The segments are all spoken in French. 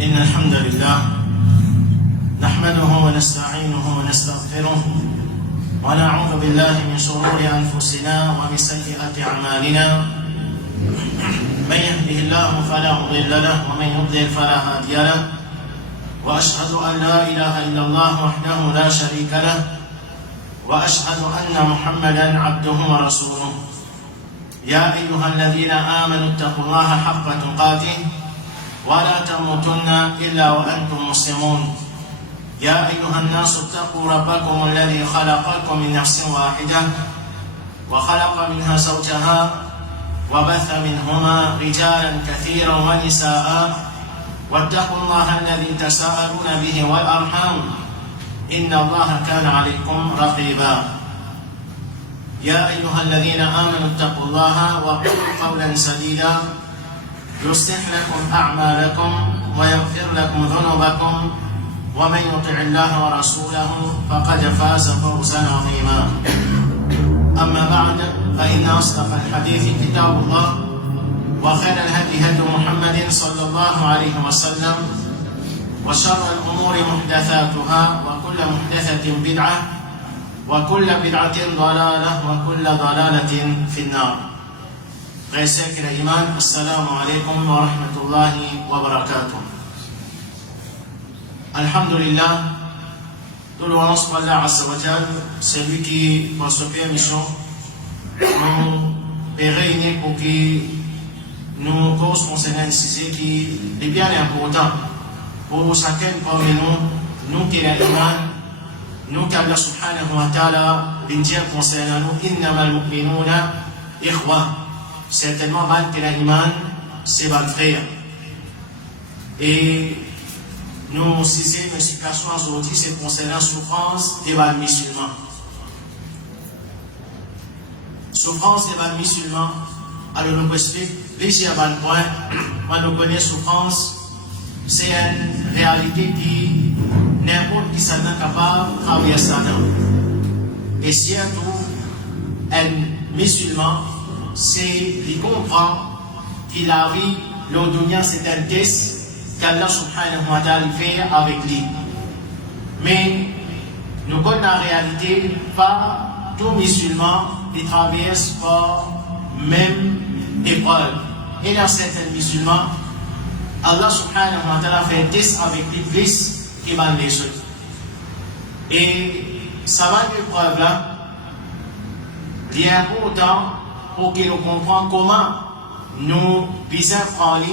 إن الحمد لله نحمده ونستعينه ونستغفره ونعوذ بالله من شرور أنفسنا ومن سيئات أعمالنا من يهده الله فلا مضل له ومن يضلل فلا هادي له وأشهد أن لا إله إلا الله وحده لا شريك له وأشهد أن محمدا عبده ورسوله يا أيها الذين آمنوا اتقوا الله حق تقاته ولا تموتن إلا وأنتم مسلمون يا أيها الناس اتقوا ربكم الذي خلقكم من نفس واحدة وخلق منها زوجها وبث منهما رجالا كثيرا ونساء واتقوا الله الذي تساءلون به والأرحام إن الله كان عليكم رقيبا يا أيها الذين آمنوا اتقوا الله وقولوا قولا سديدا يصلح لكم أعمالكم ويغفر لكم ذنوبكم ومن يطع الله ورسوله فقد فاز فوزا عظيما أما بعد فإن أصدق الحديث كتاب الله وخير الهدي هدي محمد صلى الله عليه وسلم وشر الأمور محدثاتها وكل محدثة بدعة وكل بدعة ضلالة وكل ضلالة في النار. Frères et l'Iman, assalamu alaikum wa rahmatullahi wa barakatuh. Alhamdulillah, tout le monde soit Allah Azza wa Jal, c'est lui qui, pour ce permission, nous est réuni pour que nous cause concernant un sujet qui est bien important pour chacun parmi nous qui est l'Iman, nous qui Allah subhanahu wa ta'ala, vient dire concernant nous, innamal mu'minuna ikhwa. Certainement, que l'Iman, c'est votre frère. Et nous, sixième explication aujourd'hui, c'est concernant la souffrance des musulmans. Souffrance des musulmans. Alors, nous expliquons plusieurs points. Quand nous connaissons souffrance, c'est une réalité qui n'importe qui s'en est capable de travailler ça. Et surtout, un musulman, c'est qu'il comprend que la vie, le dunya, c'est un test qu'Allah subhanahu wa ta'ala fait avec lui. Mais nous connaissons la réalité, pas tous musulmans qui traversent par même épreuve. Et dans certains musulmans, Allah subhanahu wa ta'ala fait un test avec lui plus qui va les autres. Et ça va une épreuve là, il est important pour que nous comprenions comment nous puissions prendre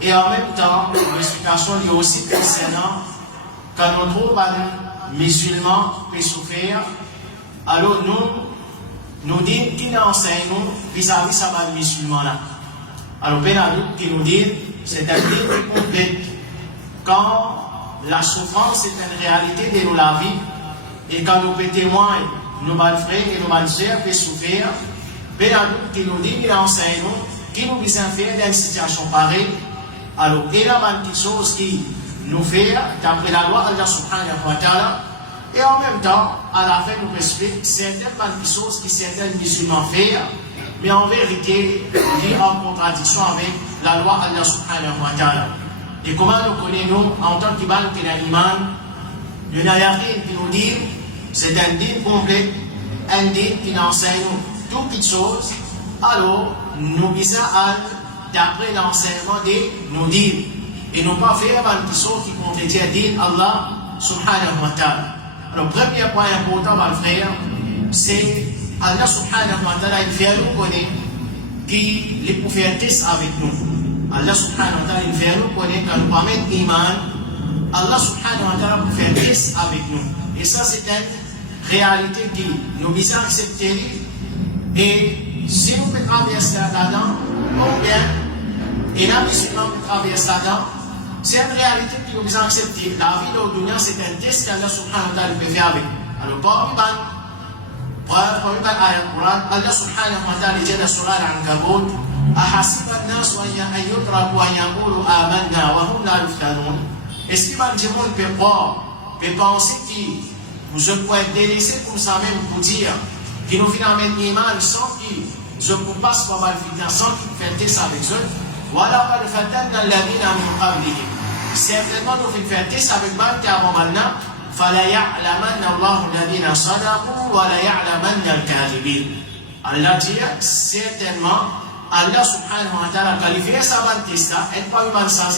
et en même temps, l'explication est aussi concernant quand nous trouvons un musulman qui souffrir, alors nous disons qui nous enseigne vis-à-vis de ce musulman-là. Alors, Benadou qui nous dit, c'est un livre complet. Quand la souffrance est une réalité de la vie, et quand nous pouvons témoigner, nos frères et nos sœurs qui souffrir, Benadou qui nous dit, il enseigne nous, qui nous vise à faire dans une situation pareille. Alors, il y a une petite chose qui nous fait, d'après la loi Allah subhanahu wa ta'ala, et en même temps, à la fin, nous explique certaines petites choses qui certains musulmans font, mais en vérité, il est en contradiction avec la loi Allah subhanahu wa ta'ala. Et comment nous connaissons, en tant qu'Iman qui est l'Iman, il y a rien qui nous dit, c'est un dîme complet, un dîme qui nous enseigne toutes petites choses, alors nous visons à, d'après l'enseignement de nos dîmes, et non pas faire une petite chose qui contredit le Allah subhanahu wa ta'ala. Alors, le premier point important, mon frère, c'est Allah subhanahu wa ta'ala, il fait nous connaître qu'il est pour faire test avec nous. Allah subhanahu wa ta'ala, il fait nous connaître quand nous permet l'iman, Allah subhanahu wa ta'ala pour faire test avec nous. Et ça, c'est une réalité qui nous vise à accepter. Et si nous pouvons traverser là-dedans, ou bien, et là, musulmans qui traversent là-dedans, c'est une réalité qui nous vise à accepter. La vie de dunya, c'est un test qu'Allah subhanahu wa ta'ala peut faire avec. Alors, parmi Allah subhanahu wa ta'ala dit dans la surah Al-Ankabut, أحسب الناس أن يتركوا أن يقولوا آمنا وهم لا يفتنون. Est-ce qu'il va dire qu'on peut croire, peut penser que je peux être délaissé comme ça même pour dire que nous finalement iman sans qu'il je ne peux pas se faire sans qu'il fait test avec eux. ولقد فتنا الذين من قبلهم certainement nous faisons faire test avec mal qui avant maintenant. فَلَا يَعْلَمَنَّ اللَّهُ الَّذِينَ صَدَقُوا وَلَا يَعْلَمَنَّ الْكَاذِبِينَ. Allah dit certainement, Allah subhanahu wa ta'ala qualifié sa bonne test là, et pas humain sans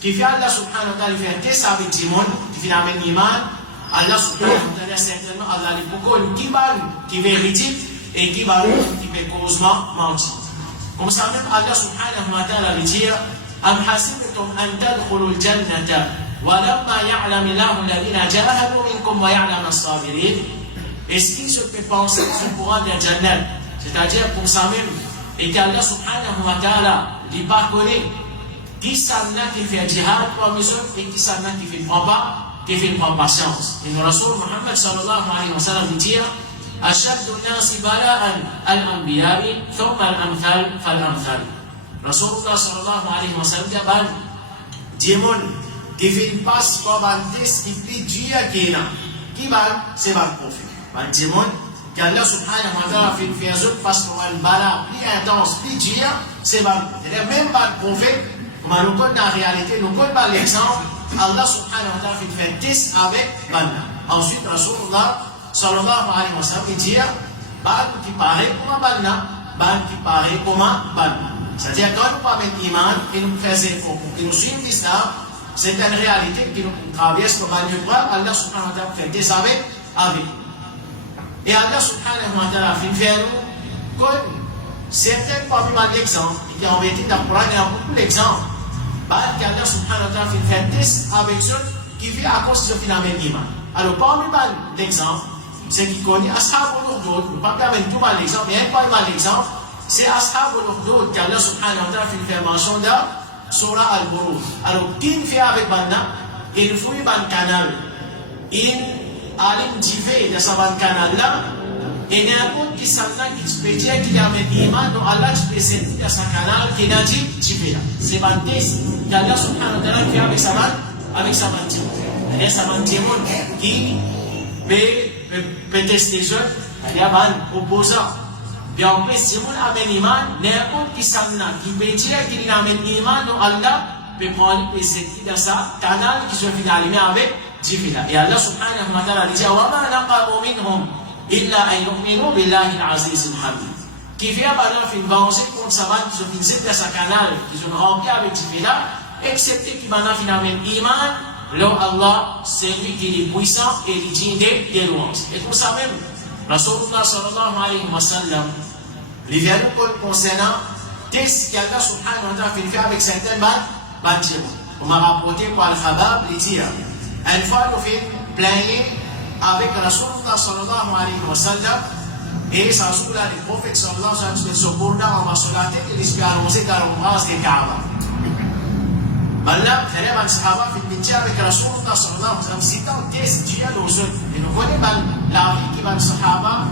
qui fait Allah subhanahu wa ta'ala faire test avec tout le monde, qui fait amener iman, Allah subhanahu wa ta'ala certainement, Allah les pourquoi qui véridique et qui va causement mentir. Comme ça même Allah subhanahu wa ta'ala veut dire أم حسبتم أن تدخلوا الجنة ولما يعلم الله الذين جاهدوا منكم ويعلم الصابرين. Est-ce qu'il se peut penser sur le courant de la Jannah, c'est-à-dire pour ça même, et qu'Allah subhanahu wa ta'ala lui pas connaît qui s'amène qui fait jihad pour les autres et qui s'amène qui fait pas, qui fait prendre patience. Et le Rasul Muhammad sallallahu alayhi wa sallam dit dire أشد الناس بلاء الأنبياء ثم الأمثال فالأمثال. Rasulullah sallallahu alayhi wa sallam dit Dimon qui fait passe par un test qui plie Dieu qui va c'est un prophète. Dimon qu'Allah subhanahu wa ta'ala fait faire autres passe par un bala plus intense plus Dieu c'est un prophète. Même pas de prophète comme nous connaissons la réalité nous connaissons l'exemple Allah subhanahu wa ta'ala fait faire test avec bala. Ensuite Rasulullah sallallahu alayhi wa sallam dit bal qui paraît comme un bala bal qui paraît comme un bala. C'est-à-dire, quand nous parlons d'iman et nous faisons pour que nous suivons l'islam, c'est une réalité qui nous traverse comme un épreuve. Allah subhanahu wa ta'ala fait des avec. Et Allah subhanahu wa ta'ala fait faire nous comme certains parmi l'exemple, et qui ont été dans le Coran, il y a beaucoup d'exemples. Allah subhanahu wa ta'ala fait faire des avec ceux qui vivent à cause de ce phénomène d'iman. Alors, parmi l'exemple, c'est qui connaît Ashab al-Ukhdud, nous ne parlons pas avec tout l'exemple, mais il y a pas l'exemple. C'est Ashab al-Ukhdud qu'Allah subhanahu wa ta'ala fait mention de Surah Al-Buruj. Alors, qui fait avec Banna, il fouille ban canal. Il allume divé de ce ban canal là, et n'importe qui s'en a qui peut dire qu'il y a un iman, donc Allah peut sentir de ce canal qui n'a dit divé là. C'est ban test qu'Allah subhanahu wa ta'ala fait avec sa ban timon. Et sa ban timon qui peut tester les autres, il y a ban opposant. Bien en plus, si on amène iman, n'importe qui s'en a, qui peut dire qu'il amène iman, donc Allah peut prendre et c'est dans ça, canal qui se fait allumer avec Jibril. Et Allah subhanahu wa ta'ala dit, وَمَا نَقَمُوا مِنْهُمْ إِلَّا أَنْ يُؤْمِنُوا بِاللَّهِ الْعَزِيزِ الْحَمِيدِ. Qui vient par là, fait venger contre sa bande, qui se fait dans sa canal, qui se remplit avec Jibril, excepté qui maintenant amène iman, là Allah, c'est lui qui est puissant et il dit des louanges. Et pour ça même, Rasulullah sallallahu alayhi wa sallam, les vérités concernant qu'est-ce qu'Allah subhanahu wa ta'ala fait faire avec certains bâtiments. On m'a rapporté par Al-Khabab, les dire, une fois nous fait plaigner avec Rasulullah sallallahu alayhi wa sallam, et ça se là, les prophètes sallallahu alayhi wa sallam, se bourda en bas sur la tête et les yeux arrosés car on rase des Kaaba. Maintenant, il y a un sahaba qui dit avec Rasulullah sallallahu alayhi wa sallam, c'est un test Dieu aux autres. Et nous connaissons la vie qui va le sahaba,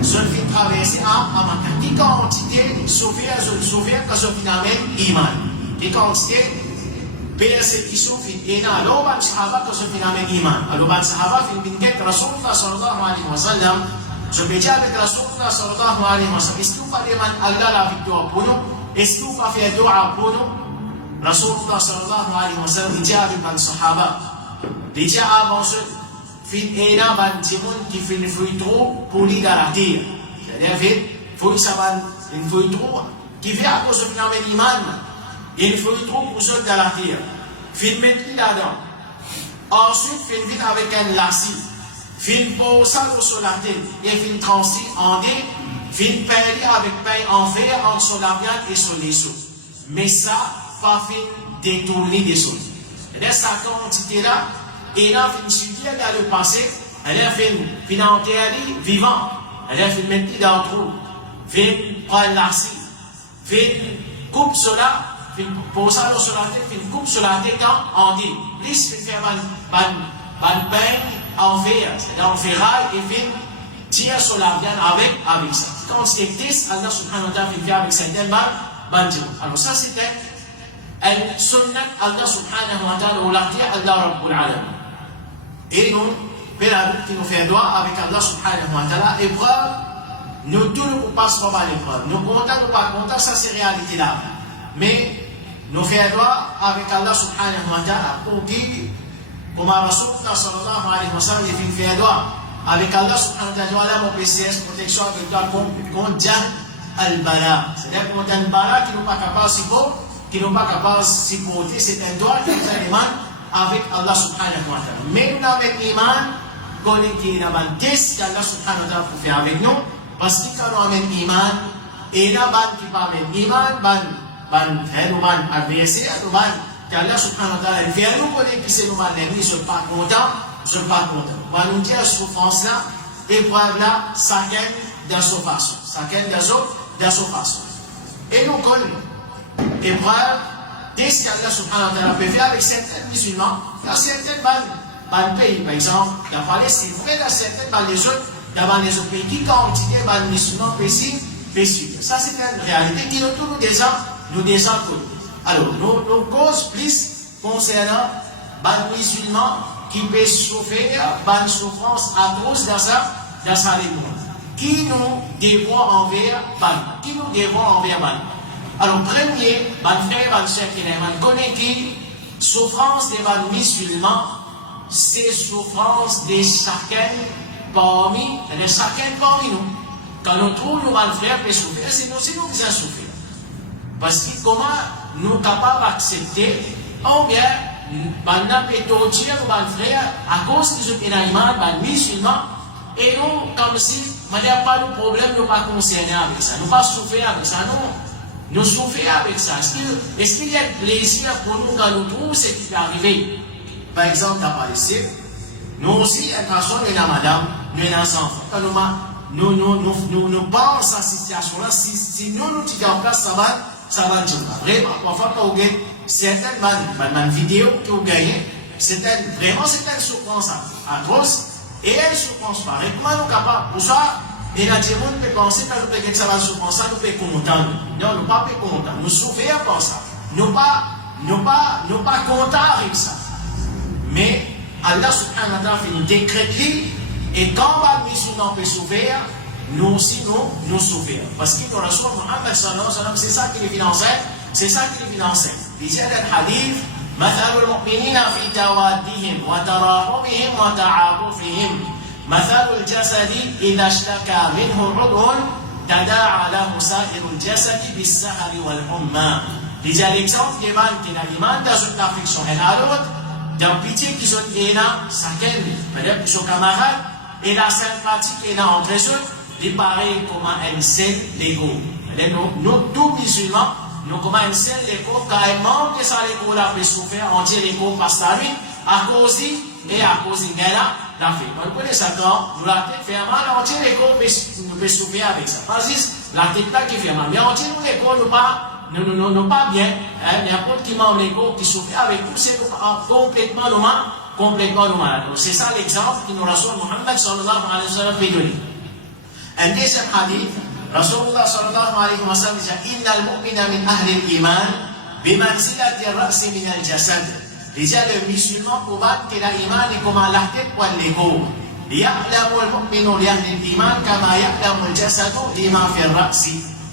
se fait traverser à Makkah. Quelle quantité souffrir que ce phénomène iman. Quelle quantité persécution et là, l'autre sahaba que ce phénomène iman. Alors, le sahaba fait une binquette Rasulullah sallallahu alayhi wa sallam. Je vais dire avec Rasulullah sallallahu alayhi wa sallam, est-ce que vous pouvez demander Allah la victoire pour nous? Est-ce que vous pouvez faire dua pour nous? Rasulullah sallallahu alayhi wa sallam dit avec les sahaba, il dit avant ce fin ena ban timon qui fait une feuille trop pour lui dans la terre. C'est-à-dire fait feuille ça ban une feuille trop qui vient à cause de phénomène iman, une feuille trop pour ceux dans la terre. Fin mettre là-dedans. Ensuite fin vite avec un lacis. Fin pour ça sur la tête et fin transi en dé. Fin peindre avec pain en fer entre la viande et sur les sous. Mais ça pas fin détourner des choses. C'est-à-dire sa quantité là. Et là, une suite dans le passé, elle a fait une enterrée vivant, elle a fait mettre dans le trou, fait prendre l'arci, fait coupe cela, fait poser sur la tête, fait coupe sur la tête en dit. Plus fait faire un pain en fer, c'est-à-dire en ferraille, et fait tirer sur la viande avec ça. Quand c'est test, Allah subhanahu wa ta'ala fait faire avec certaines bandes. Alors ça c'était un sunnat Allah subhanahu wa ta'ala ou l'ardir Allah rabbul alamin. Et nous, qui nous fait droit avec Allah subhanahu wa ta'ala, épreuve, nous tous nous passons par l'épreuve. Nous comptons, nous pas comptons, ça c'est réalité là. Mais nous faisons droit avec Allah subhanahu wa ta'ala pour dire, comme Rasulullah sallallahu alayhi wa sallam, il fait droit avec Allah subhanahu wa ta'ala, mon PCS, protection avec toi contre Jan al-Bala. C'est-à-dire contre un Bala qui n'est pas capable de supporter, qui n'est pas capable de supporter, c'est un droit qui nous demande avec Allah subhanahu wa ta'ala. Mais nous avons un iman, qui est un test qu'Allah subhanahu wa ta'ala pour faire avec nous, parce que quand nous avons un iman, et il y a un qui parle d'iman, ban adversaire, qu'Allah subhanahu wa ta'ala fait nous connaître que c'est nous l'ennemi, je ne suis pas content, je ne suis pas content. On va nous dire souffrance là, épreuve là, chacun dans sa façon. Chacun dans sa façon. Et nous connaissons épreuve, dès ce qu'Allah subhanahu wa ta'ala peut faire avec certains musulmans, dans certaines pays, par exemple, la Palestine, mais dans certaines dans les autres pays qui continuent, les musulmans peut suivre. Ça, c'est une réalité qui nous déjà connue. Alors, nos causes plus concernant les musulmans qui peuvent souffrir de souffrance à cause de ça, qui nous devons envers Alors, premier, frère, soeur qui connaît qui souffrance des musulmans, c'est souffrance de chacun parmi nous. Quand nous trouvons nos frères qui souffrir, c'est nous qui avons souffrir. Parce que comment nous sommes capables d'accepter, ou bien, nous peut torturer nos frères à cause qu'ils sont des musulmans, et nous, comme si, il n'y a pas de problème, nous ne sommes pas concernés avec ça, nous ne pas souffrir avec ça, nous souffrir avec ça. Est-ce qu'il y a plaisir pour nous quand nous trouvons ce qui peut arriver? Par exemple, dans la Palestine, nous aussi, attention, nous avons madame, nous avons enfants. Quand nous parlons de cette situation-là, si nous disons en place, ça va dire. Vraiment, parfois, quand vous gagnez certaines vidéos que vous gagnez, vraiment, c'est une souffrance atroce et une souffrance pareille. Comment nous sommes capables? Pour ça, et là, tout le monde peut penser que nous peut que ça va souffrance, nous peut content. Non, nous ne pas content. Nous souffrons par ça. Nous pas contents avec ça. Mais Allah subhanahu wa ta'ala fait nous décréter et quand les musulmans peuvent souffrir, nous aussi nous souffrir. Parce que le Rasul Muhammad sallallahu alayhi wa sallam, c'est ça qui les finance. C'est ça qui les finance. Il dit dans le hadith, مثل المؤمنين في توادهم وتراحمهم وتعاطفهم مثل الجسد إذا اشتكى منه عضو تداعى له سائر الجسد بالسهر والحمى. Il dit à l'exemple des gens qui ont l'iman dans une affection et à l'autre, dans pitié qui sont là, chacun, peut-être son camarade, et la sympathie qui est là entre eux, il paraît comme un seul Lego. Nous, tous musulmans, nous comme un seul Lego, car les membres de ça Lego là peuvent souffrir, on dit Lego passe la nuit, à cause de Gaïla, la fait. Vous connaissez ça quand nous la tête fait mal, on dit Lego peut souffrir avec ça. Pas juste la tête là qui fait mal, mais on dit nous Lego, nous pas bien, n'importe qui membre Lego qui souffre avec nous, c'est complètement normal. C'est ça l'exemple que nous Rasul Muhammad sallallahu alayhi wa sallam fait donner. Un deuxième hadith, Rasulullah sallallahu alayhi wa sallam dit Inna al-mu'mina min ahli al-iman bimanzilati ar-ra'si min al-jasad. Il dit le musulman pour battre que l'iman est comme la tête pour l'ego. يعلم المؤمن لأهل الإيمان كما يعلم الجسد لما في الرأس.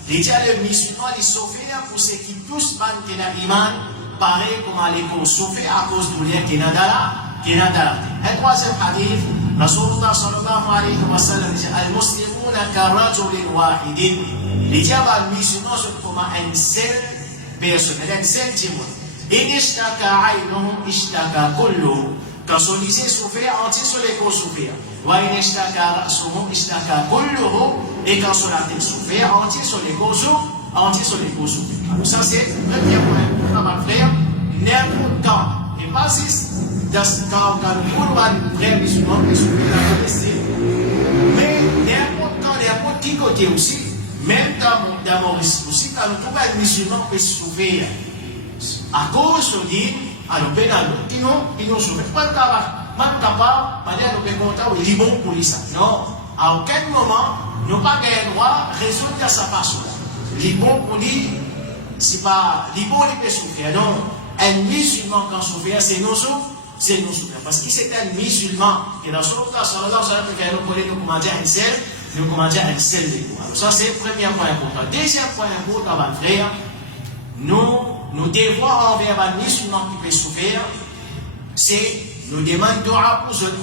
Il dit le musulman est sauvé pour ceux qui tous battent que l'iman pareil comme l'ego sauvé à cause du lien qui est dans la tête. Un troisième hadith, Rasulullah sallallahu alayhi wa sallam dit Al-Muslimuna karajulin wahidin. Il dit le musulman c'est comme un seul personne, un seul témoin. In ishtaka aynuhum ishtaka kulluhum. Quand on disait souffrir, entier sur les causes souffrir. Wa in ishtaka ra'suhum ishtaka kulluhum. Et quand on a été souffrir, entier sur les causes souffrir. Alors ça c'est le premier point. Ma frère, n'importe quand, et pas juste quand nous voulons un frère musulman qui souffre la Palestine, mais n'importe quand, n'importe qui côté aussi, même dans Maurice aussi, quand nous trouvons un musulman qui souffrir, à cause de dire, alors ils nous souffrent. Pas de capable, nous sommes contents, il est bon pour ça. Non, à aucun moment, nous n'avons pas le droit de résoudre sa façon. Il est bon pour lui, c'est pas, il est bon pour lui souffrir. Non, un musulman quand souffrir, c'est nous souffrir. Parce que c'est un musulman qui dans son cas, sallallahu alayhi wa sallam, nous commander un seul dégoût. Alors ça, c'est le premier point important. Deuxième point important, frère, nous nous devons envers les musulmans qui peuvent souffrir, c'est nous demandons dua pour eux.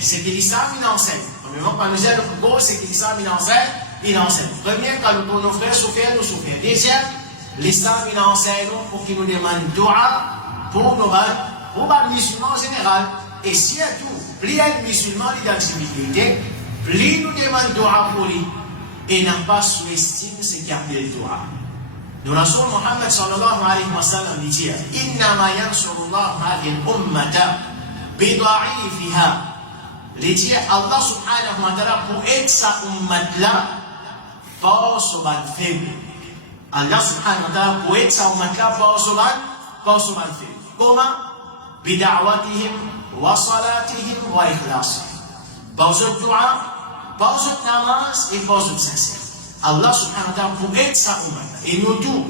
C'est que l'islam il enseigne. Premièrement, quand nous disons le gros, c'est que l'islam il enseigne. Premier, quand nous nos frères souffrir, nous souffrir. Deuxième, l'islam il enseigne pour qu'il nous demande dua pour les musulmans en général. Et si à tout, plus il y a des musulmans dans la difficulté, plus nous demandons dua pour lui. Et n'a pas sous-estime ce qu'il y a de dua. Nous, Rasul Muhammad sallallahu alayhi wa sallam dit Innama yansurullah hadhihi al-ummata bida'ifiha. Il dit Allah subhanahu wa ta'ala pour aider sa ummat-là, pas sur le faible. Allah subhanahu wa ta'ala pour aider sa ummat-là, pas sur le faible. Comment? Bida'watihim wa salatihim wa ikhlasihim. Pas sur dua, pas sur namaz et pas sur sincère. Allah subhanahu wa ta'ala pour aider sa ummat. Et nous tous,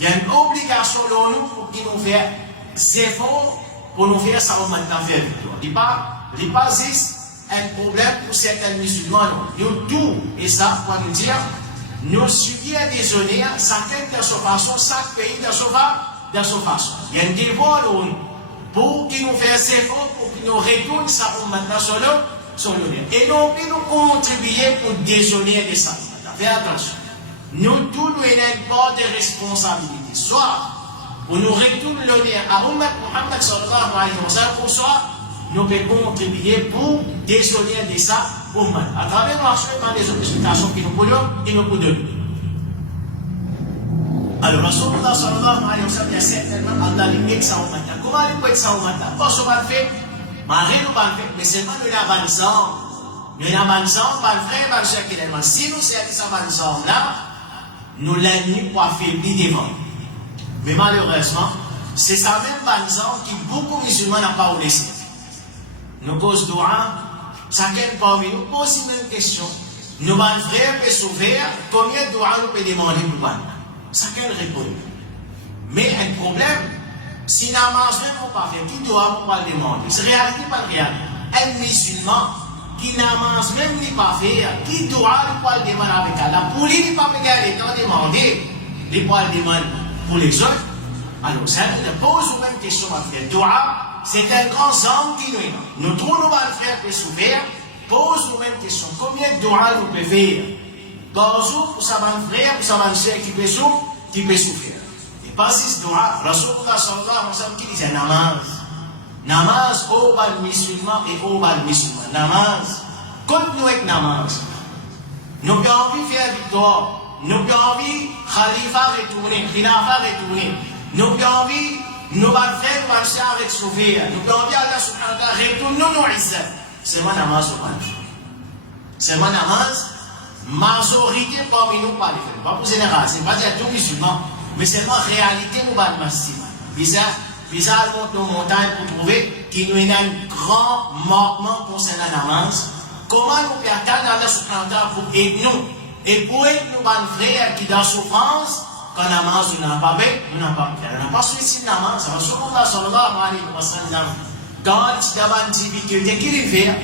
il y a une obligation de nous pour qu'il nous fasse des efforts pour nous faire sa ummat faire victoire. Il n'est pas juste un problème pour certains musulmans. Nous tous, et ça, pour nous dire, nous subissons des honneurs, chacun de sa façon, chaque pays de sa façon. Il y a un devoir de nous pour qu'il nous fasse des efforts pour qu'il nous retourne sa ummat sur l'honneur. Et non plus nous contribuer pour déshonorer de ça. Faites attention. Nous tous, nous avons une part de responsabilité. Soit, pour nous retourner l'honneur à Muhammad sallallahu alayhi wa sallam, ou soit, nous pouvons contribuer pour déshonorer de ça, à travers l'enseignement des explications qui nous pouvons donner. Alors, Rasulullah sallallahu alayhi wa sallam, il y a certainement Allah qui aide sa ummat. Comment il peut aider sa ummat? Pas ce qu'on fait, mais c'est pas de la bonne sang. Nous avons un sang, pas le frère, pas le soeur qui est. Si nous sommes à ce bonne sang là, nous l'avons pour affaiblir devant. Mais malheureusement, c'est ça même bonne sang qui beaucoup de musulmans n'ont pas laissé. Nous posons doigt, chacun parmi nous pose une même question. Nous, mon frère, peut s'ouvrir, combien de doigts nous peut demander pour moi? Chacun répond. Mais un problème, si nous n'avons même pas fait, qui doit nous pas le demander? C'est réalité, pas réalité. Un musulman qui n'avance même pas faire, qui doit nous pas le demander avec Allah. Pour lui, il ne pas me garder, il demander, il pas le demander pour les autres. Alors, ça nous pose une même question à faire. Doigt, c'est un grand sang qui nous est. Nous trouvons nos frères qui s'ouvrir, pose nous même question. Combien de doigts nous pouvons faire? Bonjour pour sa frère, pour sa soeur qui peut souffrir. Et pas si ce doigt, Rasulullah sallallahu alayhi wa sallam qui disait namaz. Namaz au bal musulman et au bal musulman. Namaz. Quand nous avec namaz, nous avons envie de faire victoire. Nous avons envie Khalifa retourner, Khilafa retourner. Nous avons envie, nous allons faire marcher avec sauver. Nous avons envie Allah subhanahu wa ta'ala retourner nos izzat. C'est moi namaz au bal. C'est moi namaz. Majorité parmi nous pas les faire. Pas pour général, c'est pas dire tout musulman, mais c'est la réalité nous bal masjid. Bizarre monte nos montagnes pour trouver qu'il y a un grand manquement concernant la namaz. Comment nous pouvons attendre Allah subhanahu wa ta'ala pour aider nous et pour aider nos frères qui dans souffrance, quand la namaz nous n'a pas fait, nous n'avons pas fait. On n'a pas suivi la namaz. Rasulullah sallallahu alayhi wa sallam, quand il y a une difficulté, qu'il fait,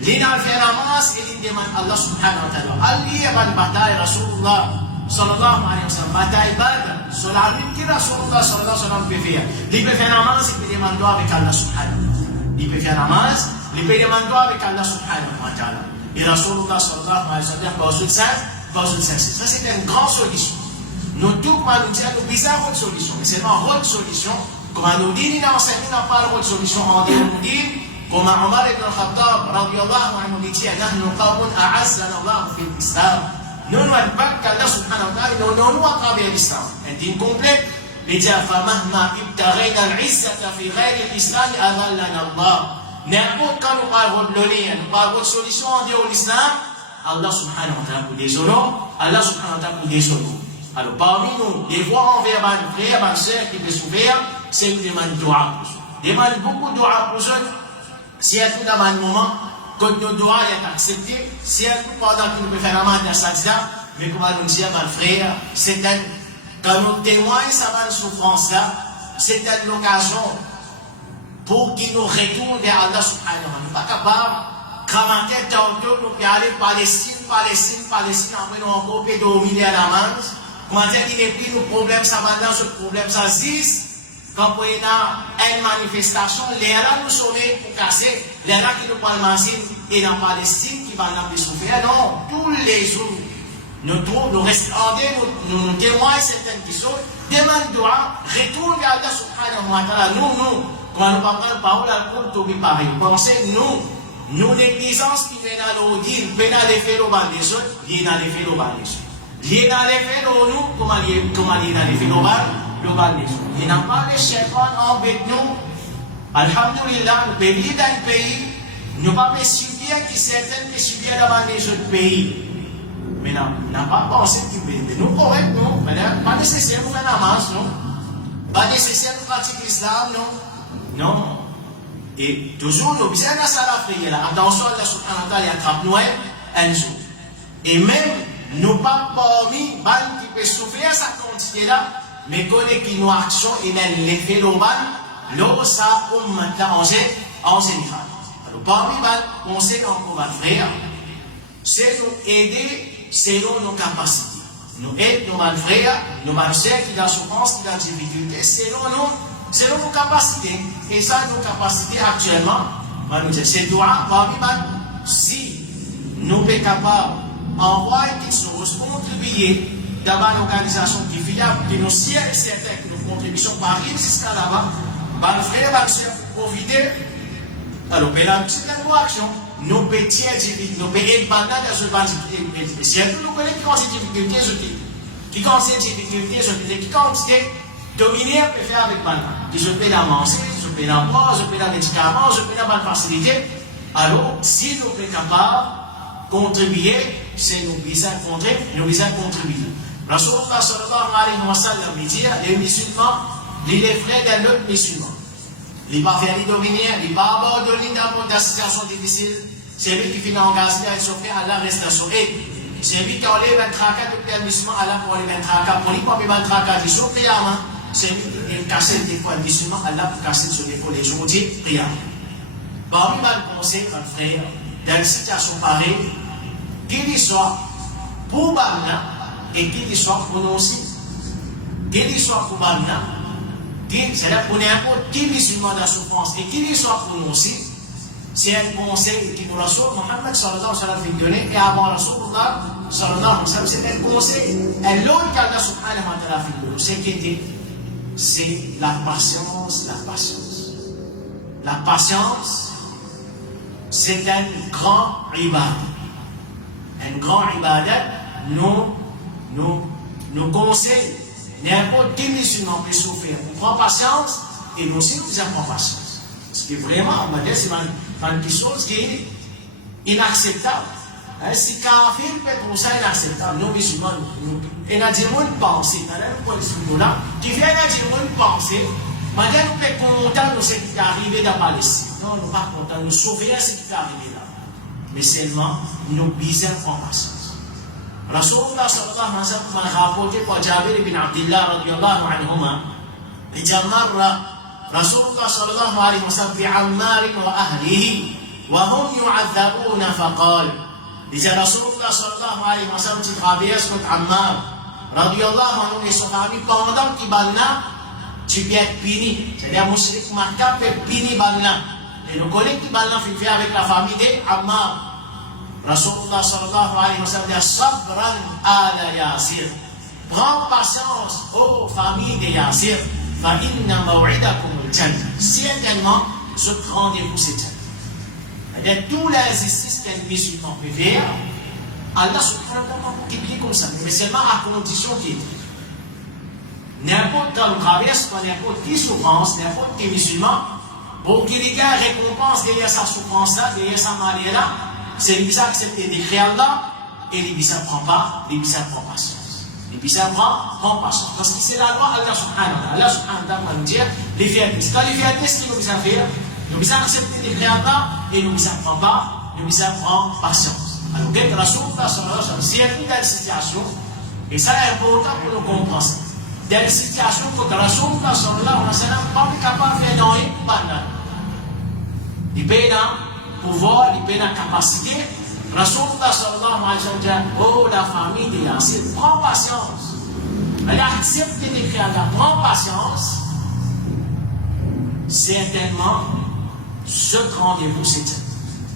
il a fait la namaz et il demande Allah subhanahu wa ta'ala. Ali a une bataille, Rasulullah sallallahu alayhi wa sallam, bataille Badr, sur la route qui Rasulullah sallallahu alayhi wa sallam peut faire. Il peut faire la namaz, il peut demander avec Allah subhanahu wa ta'ala. Il peut faire la namaz, il peut demander avec Allah subhanahu wa ta'ala. Et Rasulullah sallallahu alayhi wa sallam, pas au ça, c'est une grande solution. Nous tous, nous disons, nous bizarre autre solution, mais c'est pas autre solution. Comme nous dit, nous enseignons, nous pas autre solution. On dit, comme Omar ibn Khattab, radiyallahu anhu, dit, nous qawmun a'azzana Allah fi l'islam. Nous nous admettons qu'Allah subhanahu wa ta'ala nous à travers l'islam. Un dîme complet. Il dit, فَمَهْمَا إِبْتَغَيْنَا الْعِزَّةَ فِي غَيْرِ الْإِسْلَامِ أَذَلَّنَا اللَّهُ. N'importe quand nous parlons de l'honneur, nous parlons de solution en dehors de l'islam, Allah subhanahu wa ta'ala pour des honneurs, Allah subhanahu wa ta'ala pour des honneurs. Alors parmi nous, les voix envers ma frère, ma soeur qui peut s'ouvrir, c'est nous demandons dua pour eux. Demande beaucoup de dua pour eux. Si à tout dans un moment, quand nos doigts sont acceptés, si à tout pendant que nous pouvons faire la main dans cette là, mais comme nous disons, ma frère, c'est un, quand nous témoignons sa souffrance-là, c'est une occasion pour qu'il nous retourne vers Allah subhanahu wa ta'ala. Nous ne sommes pas capables de commenter tantôt, nous pouvons aller Palestine, après nous encore dormir à la main, comment dire, il est pris le problème, ça va dans ce problème, ça existe. Quand on a une manifestation, les là nous sauver pour casser, les là qui nous parlent machine et dans Palestine qui va nous souffrir. Non, tous les jours, nous trouvons, nous restons, nous témoignons certaines questions, demandons droit, retourne vers Allah subhanahu wa ta'ala. Nous, quand nous parlons de parole, nous sommes pareil. Pensez, nous, négligence qui vient dans l'eau, dit, nous allons les faire au bas des autres, nous allons les faire au bas des autres. Nous allons les faire au nous, comment nous allons les faire au bas. Il n'a pas de chefs avec nous. Alhamdulillah, nous pays dans le pays, nous pas subir qui certaines qui subir dans les autres pays. Mais n'a pas pensé que nous correct, non. Pas nécessaire de faire la masse, non. Pas nécessaire de pratiquer l'islam, non. Non. Et toujours, nous besoin de ça la prière là. Attention, Allah subhanahu wa ta'ala attrape nous un jour. Et même, nous pas parmi ban qui peut souffrir sa quantité là. Mais connaît qui nous action et l'effet global, l'eau ça on maintenant en général. Alors parmi les conseils qu'on va faire, c'est nous aider selon nos capacités. Nous aider nos frères, nos sœurs qui dans souffrance, qui dans difficulté, selon nos capacités. Et ça, nos capacités actuellement, on nous dit, c'est droit parmi les si nous sommes capables d'envoyer quelque chose, contribuer d'avoir une organisation qui est fiable, qui nous sert et certain que nos contributions arrivent jusqu'à là-bas, les frères et les sœurs pour profiter. Alors, c'est une bonne action. Nos petits individus, nos petits bandits dans ce bandit. Si nous connaissons qui ont ces difficultés, qui ont ces difficultés, qui ont dominer, peut faire avec bandit. Qui se peut d'avancer, se peut d'emploi, se peut dans médicaments, se peut dans bonne facilité. Alors, si nous sommes capables de contribuer, c'est nous besoin de contribuer. Rasulullah sallallahu alayhi wa sallam dit les musulmans, les frères d'un autre musulman. Il ne va pas faire les dominer, il ne va pas abandonner dans une situation difficile. C'est lui qui finit engagé à s'offrir à l'arrestation. Et c'est lui qui enlève un tracas de un musulman à la pour enlever un tracas. Pour lui, pas un tracas, il s'offre prière. C'est lui qui casse des fois le musulman à la pour casser sur l'épaule les jours de prière. Parmi les conseils, mon frère, dans une situation pareille, qu'il soit pour Bamna, et qu'il soit pour nous aussi, qu'il soit pour Bamna, c'est-à-dire pour n'importe qui musulman dans la souffrance, et qu'il soit pour nous aussi, c'est un conseil qui nous Rasoul Muhammad sallallahu alayhi wa sallam fait donner, et avant Rasulullah sallallahu alayhi wa sallam, c'est un conseil, et l'autre qu'Allah subhanahu wa ta'ala fait donner, c'est qu'il dit, c'est la patience, la patience. La patience, c'est un grand ibadat. Un grand ibadat, nous conseille n'importe quel musulman peut souffrir. On prend patience et nous aussi nous avons patience. Ce qui est vraiment, on va dire, c'est quelque chose qui est inacceptable. Si kafir peut trouver ça inacceptable, nous musulmans, et nous avons une pensée, qui vient nous une pensée, maintenant nous sommes contents de ce qui est arrivé dans la Palestine. Non, nous ne sommes pas contents, nous souffrons de ce qui est arrivé là. Mais seulement, nous bisons en patience. Rasulullah sallallahu alayhi wa sallam a rapporté par Jabir ibn Abdullah radiyallahu anhuma, et Jamarra, Rasulullah sallallahu alayhi wa sallam, bi'ammar wa ahlihi, wa hum yu'adhabuna faqal. Disait Rasulullah sallallahu alayhi wa sallam, qui traverse contre Ammar, radiyallahu anhu et son famille, pendant qu'il banna, tu peux être puni. C'est-à-dire, Moussrik Makka peut punir banna. Et nous connaissons qui banna fait avec la famille d'Ammar. Rasulullah sallallahu alayhi wa sallam dit Sabran ala Yasir. Prends patience aux familles de Yasir. Fa inna maw'idakum al-jannah. Certainement, ce rendez-vous c'est Jannah. C'est-à-dire, tous les exercices qu'un musulman peut faire, Allah subhanahu wa ta'ala multiplie comme ça. Mais seulement à condition qu'il n'importe quelle traverse, n'importe quelle souffrance, n'importe quel musulman, pour qu'il ait une récompense derrière sa souffrance-là, derrière sa maladie-là, c'est l'Ibissa accepter d'écrire Allah et l'Ibissa ne prend pas, l'Ibissa prend patience. L'Ibissa prend patience. Parce que c'est la loi Allah subhanahu wa ta'ala. Allah subhanahu wa ta'ala va nous dire les fiertés. Quand les fiertés, ce qu'il nous a fait, nous Ibissa accepter d'écrire Allah et nous Ibissa ne prend pas, nous Ibissa prend patience. Alors, quand Rasulullah sallallahu alayhi wa sallam, c'est une telle situation, et ça est important pour nous comprendre ça. Dans une situation où Rasulullah sallallahu alayhi wa sallam n'est pas capable de faire dans une banane. Il peut pouvoir, il peut la capacité. Rasulullah sallallahu alayhi wa sallam dit, oh la famille de Yassir, prends patience. Elle accepte d'écrire, elle prend patience. Certainement, ce rendez-vous, c'est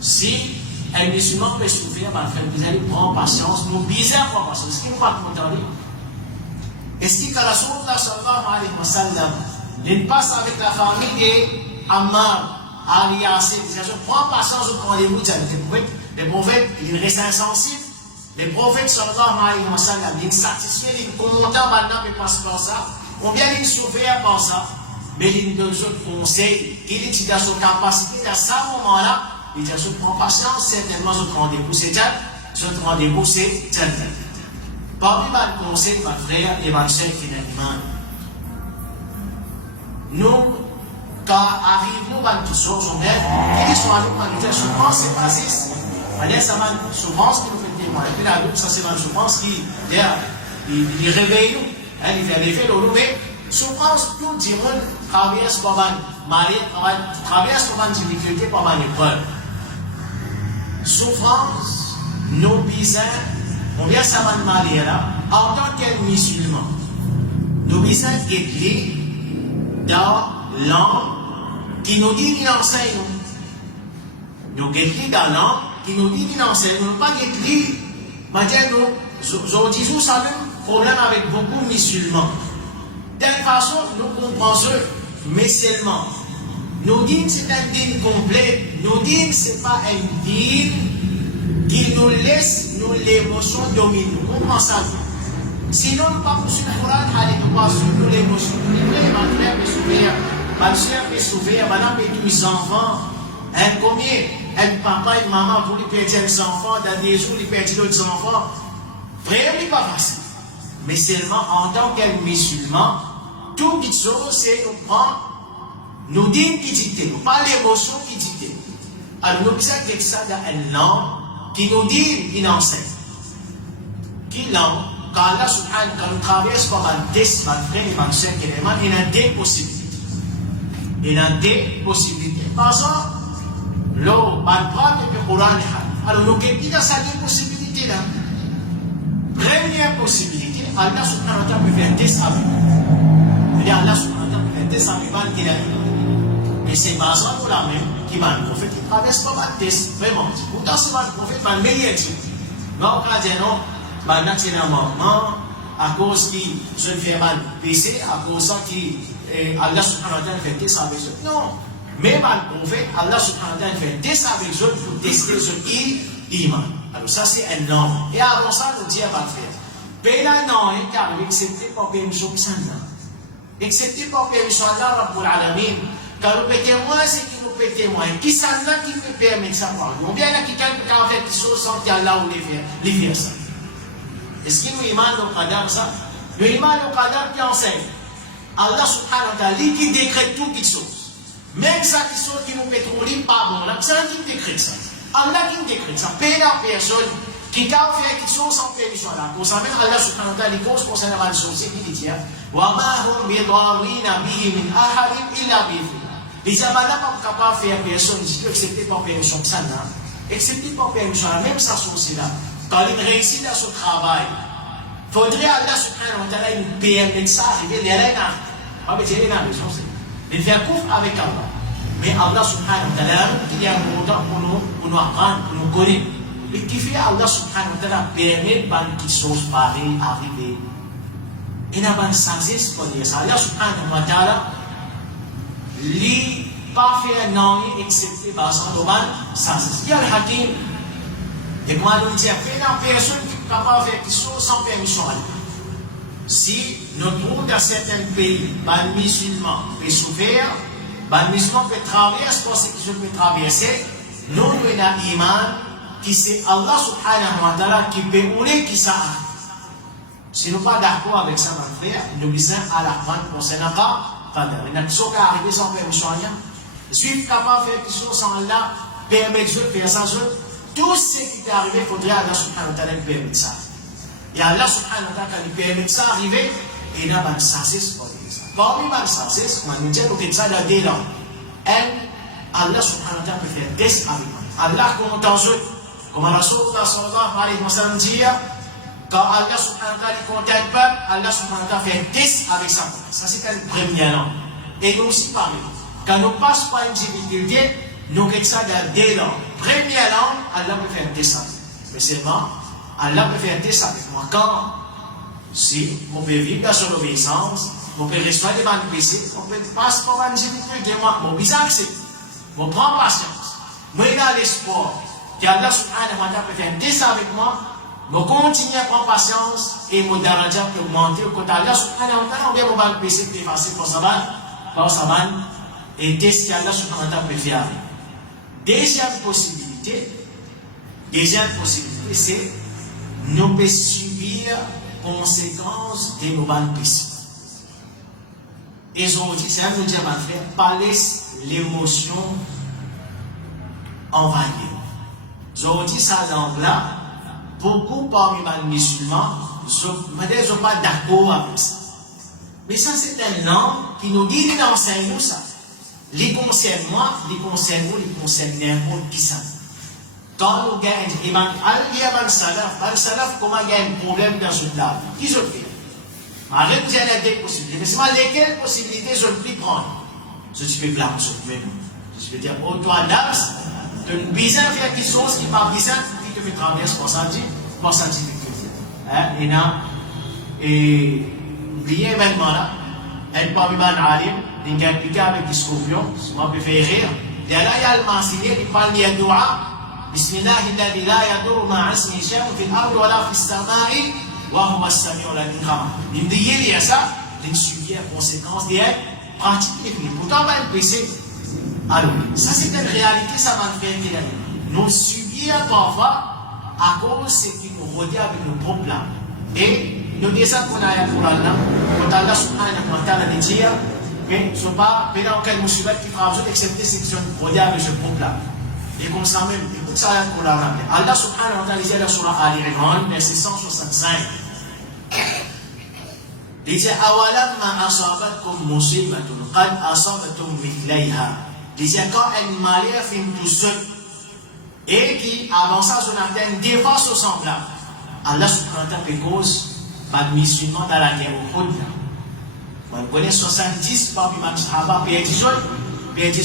si un musulman peut souffrir, vous allez prendre patience, nous bizarre prendre patience. Est-ce qu'il ne pas content? Est-ce que Rasulullah sallallahu alayhi wa sallam, il passe avec la famille et Ammar, Ali Yasir, prend patience au rendez-vous, les prophètes, ils restent insensibles. Les prophètes sallallahu alayhi wa sallam, ils satisfaient, ils commentent maintenant, mais passent par ça. Combien ils souffrent par ça? Mais ils nous donnent conseils, qu'il est dans sa capacité, à ce moment-là, il dit, je prends patience, certainement, ce rendez-vous, c'est tel, ce rendez-vous, c'est tel. Parmi mes conseils, ma frère et ma soeur qui est nous, quand arrivons à tout ça, on met, qui sont à nous, quand nous disons, souffrance, c'est pas ça. Allez, ça va, souffrance qui nous fait témoin. Et puis la lutte, ça c'est une souffrance qui, il réveille nous, il fait l'effet de nous, mais souffrance, tout le monde traverse par une maladie, traverse par une difficulté, par une épreuve. Souffrance, nos besoins, on vient savoir maladie là, en tant que musulman, nos besoins guettés dans l'angle qui nous dit qu'il enseigne. Nous guettés dans l'angle qui nous dit qu'il enseigne. Nous ne pas guettés, maintenant, nous disons ça même problème avec beaucoup de musulmans. De toute façon, nous comprenons, mais seulement. Nous disons que c'est un dîme complet. Nous disons que ce n'est pas un dîme qui nous laisse nous l'émotion dominer. Nous comprenons ça. Sinon, nous ne pouvons pas sur le Coran, allez, nous pas sur nous l'émotion. Ma frère peut s'ouvrir, ma soeur peut s'ouvrir, madame et tous les enfants. Combien un papa et une maman pour lui perdre des enfants, dans des jours, ils perdent d'autres enfants. Vraiment, ce n'est pas facile. Mais seulement en tant que musulman, tout petite chose, c'est nous prendre, nous dire qui dicte, pas l'émotion qui dicte. Alors nous avons quelque chose dans une langue qui nous dit, il enseigne. Qui langue, quand Allah subhanahu quand nous traversons par un test, ma frère et ma soeur, il y a des possibilités. Il y a des possibilités. Par exemple, l'eau, ma preuve et le Coran. Alors nous avons des possibilités là. Première possibilité, Allah subhanahu wa ta'ala peut faire un test avec nous. C'est-à-dire Allah subhanahu wa ta'ala peut faire un test avec nous qu'il a eu. Et c'est pas ça pour la même qui va le prophète qui traverse pas mal de tests. Vraiment. Pourtant, c'est pas le prophète qui va le meilleur type. Mais on va dire non, naturellement, à cause qui je ne fais mal péché, à cause ça qui Allah subhanahu wa ta'ala fait un test avec eux. Non. Même le prophète, Allah subhanahu wa ta'ala fait un test avec eux pour tester ce iman. Alors ça c'est un nom. Et avant ça, nous disons à le faire. Mais là, non, car excepté par permission de Sana. Excepté par permission d'Allah Rabbul Alamin. Car nous pétez moins, c'est qui nous pétez moins. Qui ça là qui peut permettre ça par nous? On vient là qui quelqu'un qui a fait des choses sans qu'Allah ou les faire ça. Est-ce qu'il nous imane au Qadar ça? Le imane au Qadar qui enseigne. Allah subhanahu wa ta'ala qui décrète toutes les choses. Même ça qui sont qui nous pétrolient pas bon. Là, c'est un qui décrète ça. Allah qui décrète ça. Paye la personne qui a fait quelque chose sans permission là. Pour ça même Allah subhanahu wa ta'ala il pose concernant la chose il dit wa ma hum bidarrina bihi min ahadin illa bi'idhnillah. Les amana pas capable faire personne dit excepté par permission ça là. Excepté par permission là même ça chose là. Quand il réussit dans son travail, faudrait Allah subhanahu wa ta'ala nous permettre ça arriver les là. Pas me dire là mais c'est. Il fait couvre avec Allah. Mais Allah subhanahu wa ta'ala il y a un temps pour nous apprendre, pour nous connaître. Et qui fait Allah subhanahu wa ta'ala permet par une chose pareille arriver. Il n'a pas de sagesse pour dire ça. Allah subhanahu wa ta'ala lui pas fait un nom excepté par son domaine sagesse. Il y a le hakim. Et moi nous disons qu'il y a une personne qui est capable de faire quelque chose sans permission. Si nous trouvons dans certains pays, les musulmans peuvent souffrir, les musulmans peuvent traverser pour ce qu'ils peuvent traverser, nous avons un iman qui c'est Allah subhanahu wa ta'ala qui peut ouler qui ça. Si nous ne sommes pas d'accord avec ça, mon frère, nous disons à la fin pour ce n'est pas. Il y a des choses qui arrivent sans permission. Suivre capable de faire quelque chose sans Allah, permettre de faire ça. Tout ce qui est arrivé, il faudrait Allah subhanahu wa ta'ala permettre ça. Et Allah subhanahu wa ta'ala permet ça arriver, et il y a un sagesse pour dire ça. Parmi les sagesse, on nous dit que ça a des langues. Allah subhanahu wa ta'ala peut faire des avec nous. Allah compte en eux. Comme Rasulullah sallallahu alayhi wa sallam dit, Quand Allah subhanahu wa ta'ala contente le peuple, Allah subhanahu wa ta'ala fait un test avec ça. Ça, c'est le premier an. Et nous aussi, pareil. Quand nous passons par une difficulté, nous avons ça dans 2 ans. Premier an, Allah peut faire un test avec. Spécialement, Allah peut faire un test avec moi. Quand, si on peut vivre dans son obéissance, on peut recevoir des bonnes péchés, on peut passer par une difficulté, moi, je vais accepter. Je prends patience. Moi, j'ai l'espoir qu'Allah subhanahu wa ta'ala peut faire un test avec moi. Je continue à prendre patience et mon daraja peut augmenter. Quand Allah subhanahu wa ta'ala, on vient mon bonne péché qui est facile pour sa bonne, et test qu'Allah subhanahu wa ta'ala peut faire avec. Deuxième possibilité, c'est nous pouvons subir les conséquences de nos bonnes péchés. Et aujourd'hui, c'est un nous dire, ma frère, pas laisse l'émotion envahir. Aujourd'hui, ça là, beaucoup parmi les musulmans ne sont pas d'accord avec ça. Mais ça, c'est un homme qui nous dit, il enseigne nous ça. Les concerne moi, les concerne vous, les concerne n'importe qui ça. Quand nous gagnons, il y a un salaf, comment il y a un problème dans ce là? Qui se fait? Arrête, vous avez des possibilités. Mais c'est lesquelles possibilités je ne peux prendre? Je peux blâmer, je peux dire, oh, toi, là, tu as besoin de faire quelque chose qui m'a besoin, qui te fait traverser pour ça, et oubliez maintenant là, elle parmi les alim, il a expliqué avec des scorpions, ça m'a fait rire. Il y a le mentionné, il parle de dua, Bismillah, alladhi la yadur ma'a ismihi shay'un fil ardi wa la fis sama'i wa huwa as-sami'ul 'alim. Il dit il y a ça, il subit les conséquences de pratiquer. Pourtant, pas le péché. Alors, ça c'est une réalité, ça m'a fait dire. Nous subissons parfois à cause de ce qui nous regarde avec nos propres plans. Et nous disons qu'on a un Coran, quand Allah subhanahu wa ta'ala dit, mais ce n'est pas aucun musulman qui fera besoin d'accepter ce qui nous regarde avec ses propres plans. Et comme ça même, écoute ça, Allah subhanahu wa ta'ala dit dans la surah Ali Imran, verset 165. Il dit, awalamma asabatkum musibatun qad asabatum mithlaiha. Il dit, quand un malheur fait tout seul, et qui avance à son antenne, défense au semblable. Allah subhanahu wa ta'ala fait cause, par le musulman dans la guerre au Khud. On connaît 70 parmi les sahaba, puis il dit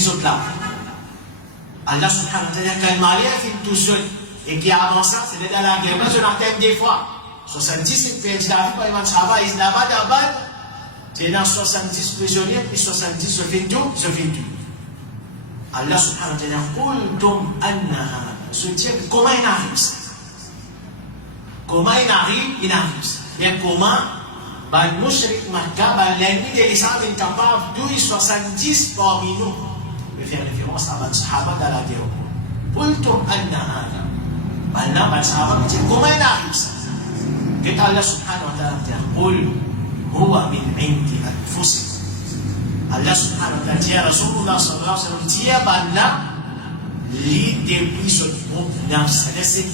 autres là. Allah subhanahu wa ta'ala, quand un malheur fait tout seul, et qui avance, c'est dans la guerre, mais son antenne des fois. 70, puis il dit la vie par les sahaba, il dit là-bas, c'est dans 70 prisonniers, puis 70 se fait tout. Allah subhanahu wa ta'ala, qultum anna hada. Se dit, comment il arrive ça? Comment il arrive ça. Mais comment? Le mushrik Makkah, l'ennemi de l'Islam est capable de 70 parmi nous. Je vais faire référence à les sahaba dans la guerre. Qultum anna hada. Maintenant, les sahaba me disent, comment il arrive ça? Que Allah subhanahu wa ta'ala dit, qul huwa min indi anfusikum. Allah subhanahu wa ta'ala dit à Rasulullah sallallahu alayhi wa sallam, dit à Banna, l'idée depuis son propre nafs, c'est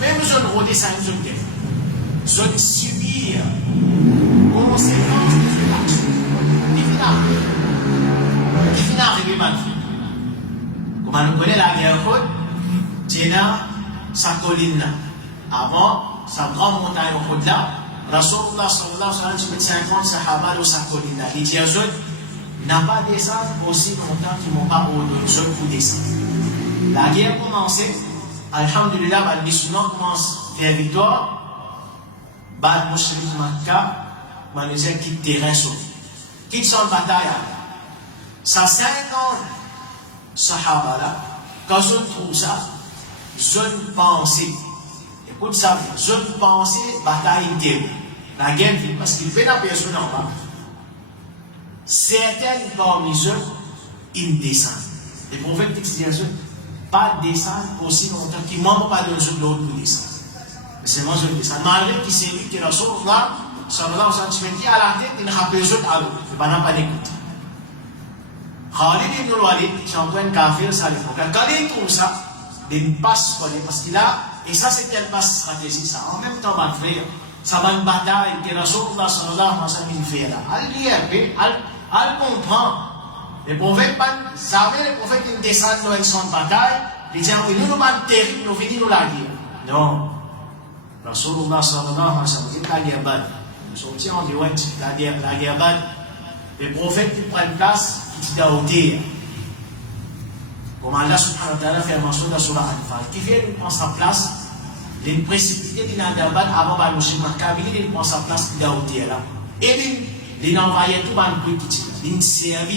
même son redescend, son subir conséquences de cette action. Qui finit arrivé maintenant. Comme on connaît la guerre Uhud, Tina, sa colline. Avant, sa grande montagne Uhud là, Rasulullah sallallahu alayhi wa sallam, 50 sahaba de sa colline. Il dit à eux, n'a pas descendu aussi longtemps qu'ils ne m'ont pas ordonné pour descendre. La guerre commençait, alhamdulillah, les musulmans commencent à faire victoire. Les musulmans Makkah, les gens quittent le terrain sauvé. Quittent son bataille. Ça 50 sahaba là, quand je trouve ça, je ne pensais, écoute ça, je ne pensais bataille interne. La guerre vient parce qu'il fait la personne en bas. Certaines parmi eux, ils descendent. Les prophètes disent pas descendre aussi longtemps qu'ils ne m'ont pas donné l'autre pour descendre. Mais c'est moi je descends. Malgré qu'il s'est dit que Rasulullah, sallallahu alayhi wa sallam, à la tête, il n'a pas besoin à l'autre. Il n'a pas d'écouter. Khalid ibn al-Walid, qui est un point de kafir, ça l'époque. Quand il trouve ça, il passe parce qu'il a, et ça c'est une passe stratégique, ça. En même temps, va faire, ça va une bataille que Rasulullah, sallallahu alayhi wa sallam, il fait là. Elle comprend. Les prophètes, les prophètes qui descendent dans une bataille, ils disent, nous sommes terribles, nous venons nous la guerre. Non. Rasulullah sallallahu alayhi wa sallam, la guerre Badr. Nous sortis en dehors la guerre Badr. Les prophètes qui prennent place, qui disent d'Aoudir. Comme Allah subhanahu wa ta'ala fait mention dans Surah Al-Fal. Qui fait nous prendre sa place, les précipités qui n'ont pas avant de nous marquer, ils prennent sa place d'Aoudir là. Et ils envoyaient tout le monde qui ils servent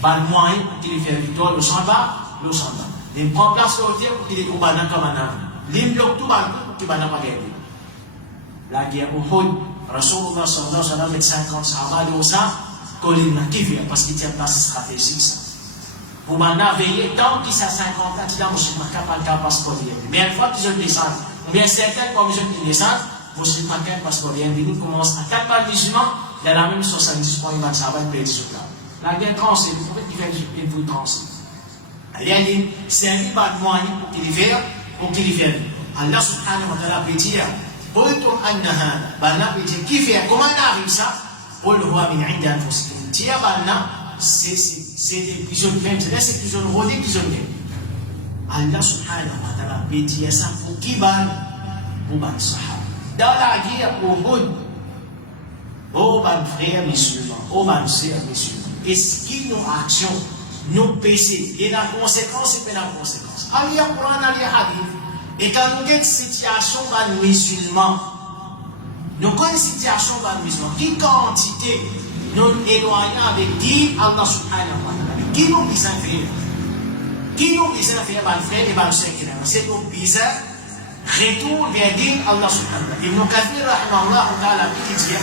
par le moyen pour qu'ils fassent victoire, le sang bas. Ils prennent place d'Aoudir pour qu'ils combattent comme un homme. Ils bloquent tout le monde pour qu'ils ne pas gagner. La guerre Uhud, Rasulullah sallallahu alayhi wa sallam, 50 sahaba de ça, colline qui vient parce qu'il tient place stratégique. Pour maintenant veiller, tant qu'ils sont 50 ans, ils ne sont pas capables de passeport. Mais une fois qu'ils descendent, ou bien certaines commissions qui descendent, vous ne sont pas capables de passeport. Ils commencent à 4 pas musulmans, il y a la même 70 points, ils vont savoir payer sur place. La guerre transe, le prophète qui fait une boule transe. Il y a une série de moyens pour qu'ils y viennent. Allah subhanahu wa ta'ala peut dire, قلتم أن هذا بلنا بيجي كيف comment on arrive ça قل هو من عند أنفسكم تيا بلنا c'est des prisonniers c'est des prisonniers rodés prisonniers Allah subhanahu wa ta'ala peut dire ça pour qui ban pour ban sahaba dans la guerre Uhud oh ban frères musulmans oh ban sœurs musulmans est-ce que nos actions nos péchés et la conséquence c'est la conséquence Ali Quran Ali Hadith. Et quand nous avons une situation de musulmans, nous avons une situation de musulmans, qui quantité nous éloignons avec qui Allah subhanahu wa ta'ala, qui nous besoin faire, qui nous besoin faire, frère et frère, c'est nous besoin retour vers dire Allah subhanahu wa ta'ala. Ibn Kathir rahimahullah ta'ala qui dit,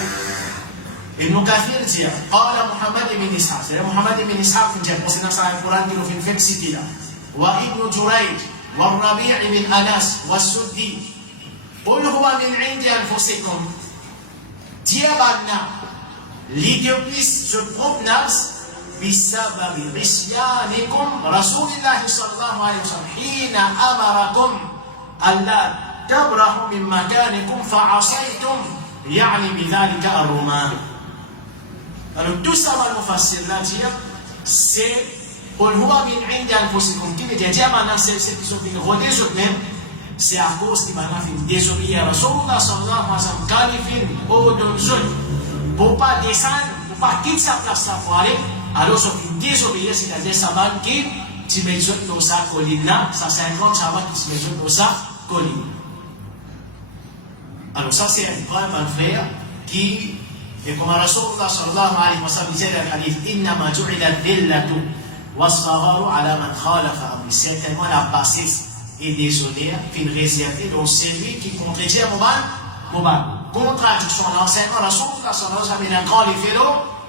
Ibn Kathir dit, قال محمد بن إسحاق, c'est Muhammad ibn Ishaq qui dit, concernant ça, le Coran qui nous fait citer là, وابن جريج والربيع بن أنس والسدي قل هو من عند أنفسكم ديابنا ليديوبليس سبروبناس بسبب عصيانكم رسول الله صلى الله عليه وسلم حين أمركم ألا تبرحوا من مكانكم فعصيتم يعني بذلك الرومان. Alors tout ça va nous faciliter dire c'est قل هو من عند أنفسكم qui veut dire maintenant c'est qui sont venus rôder eux-mêmes c'est à cause qu'ils maintenant finissent désobéir à Rasulullah sallallahu alayhi wa sallam quand ils finissent au donjon pour pas descendre pour pas quitter sa place là pour aller alors ils sont désobéir c'est-à-dire ça va qui tu mets dans sa colline là ça 50 ça va qui se met dans sa colline alors ça c'est un vrai frère qui et comme Rasulullah sallallahu alayhi wa sallam disait dans le hadith إنما جعل الذلة والصغار على من خالف أمري. Certainement la bassesse et déshonneur fin réservé donc celui qui contredit Mouban. Contradiction l'enseignement Rasulullah sallallahu alayhi wa sallam un grand effet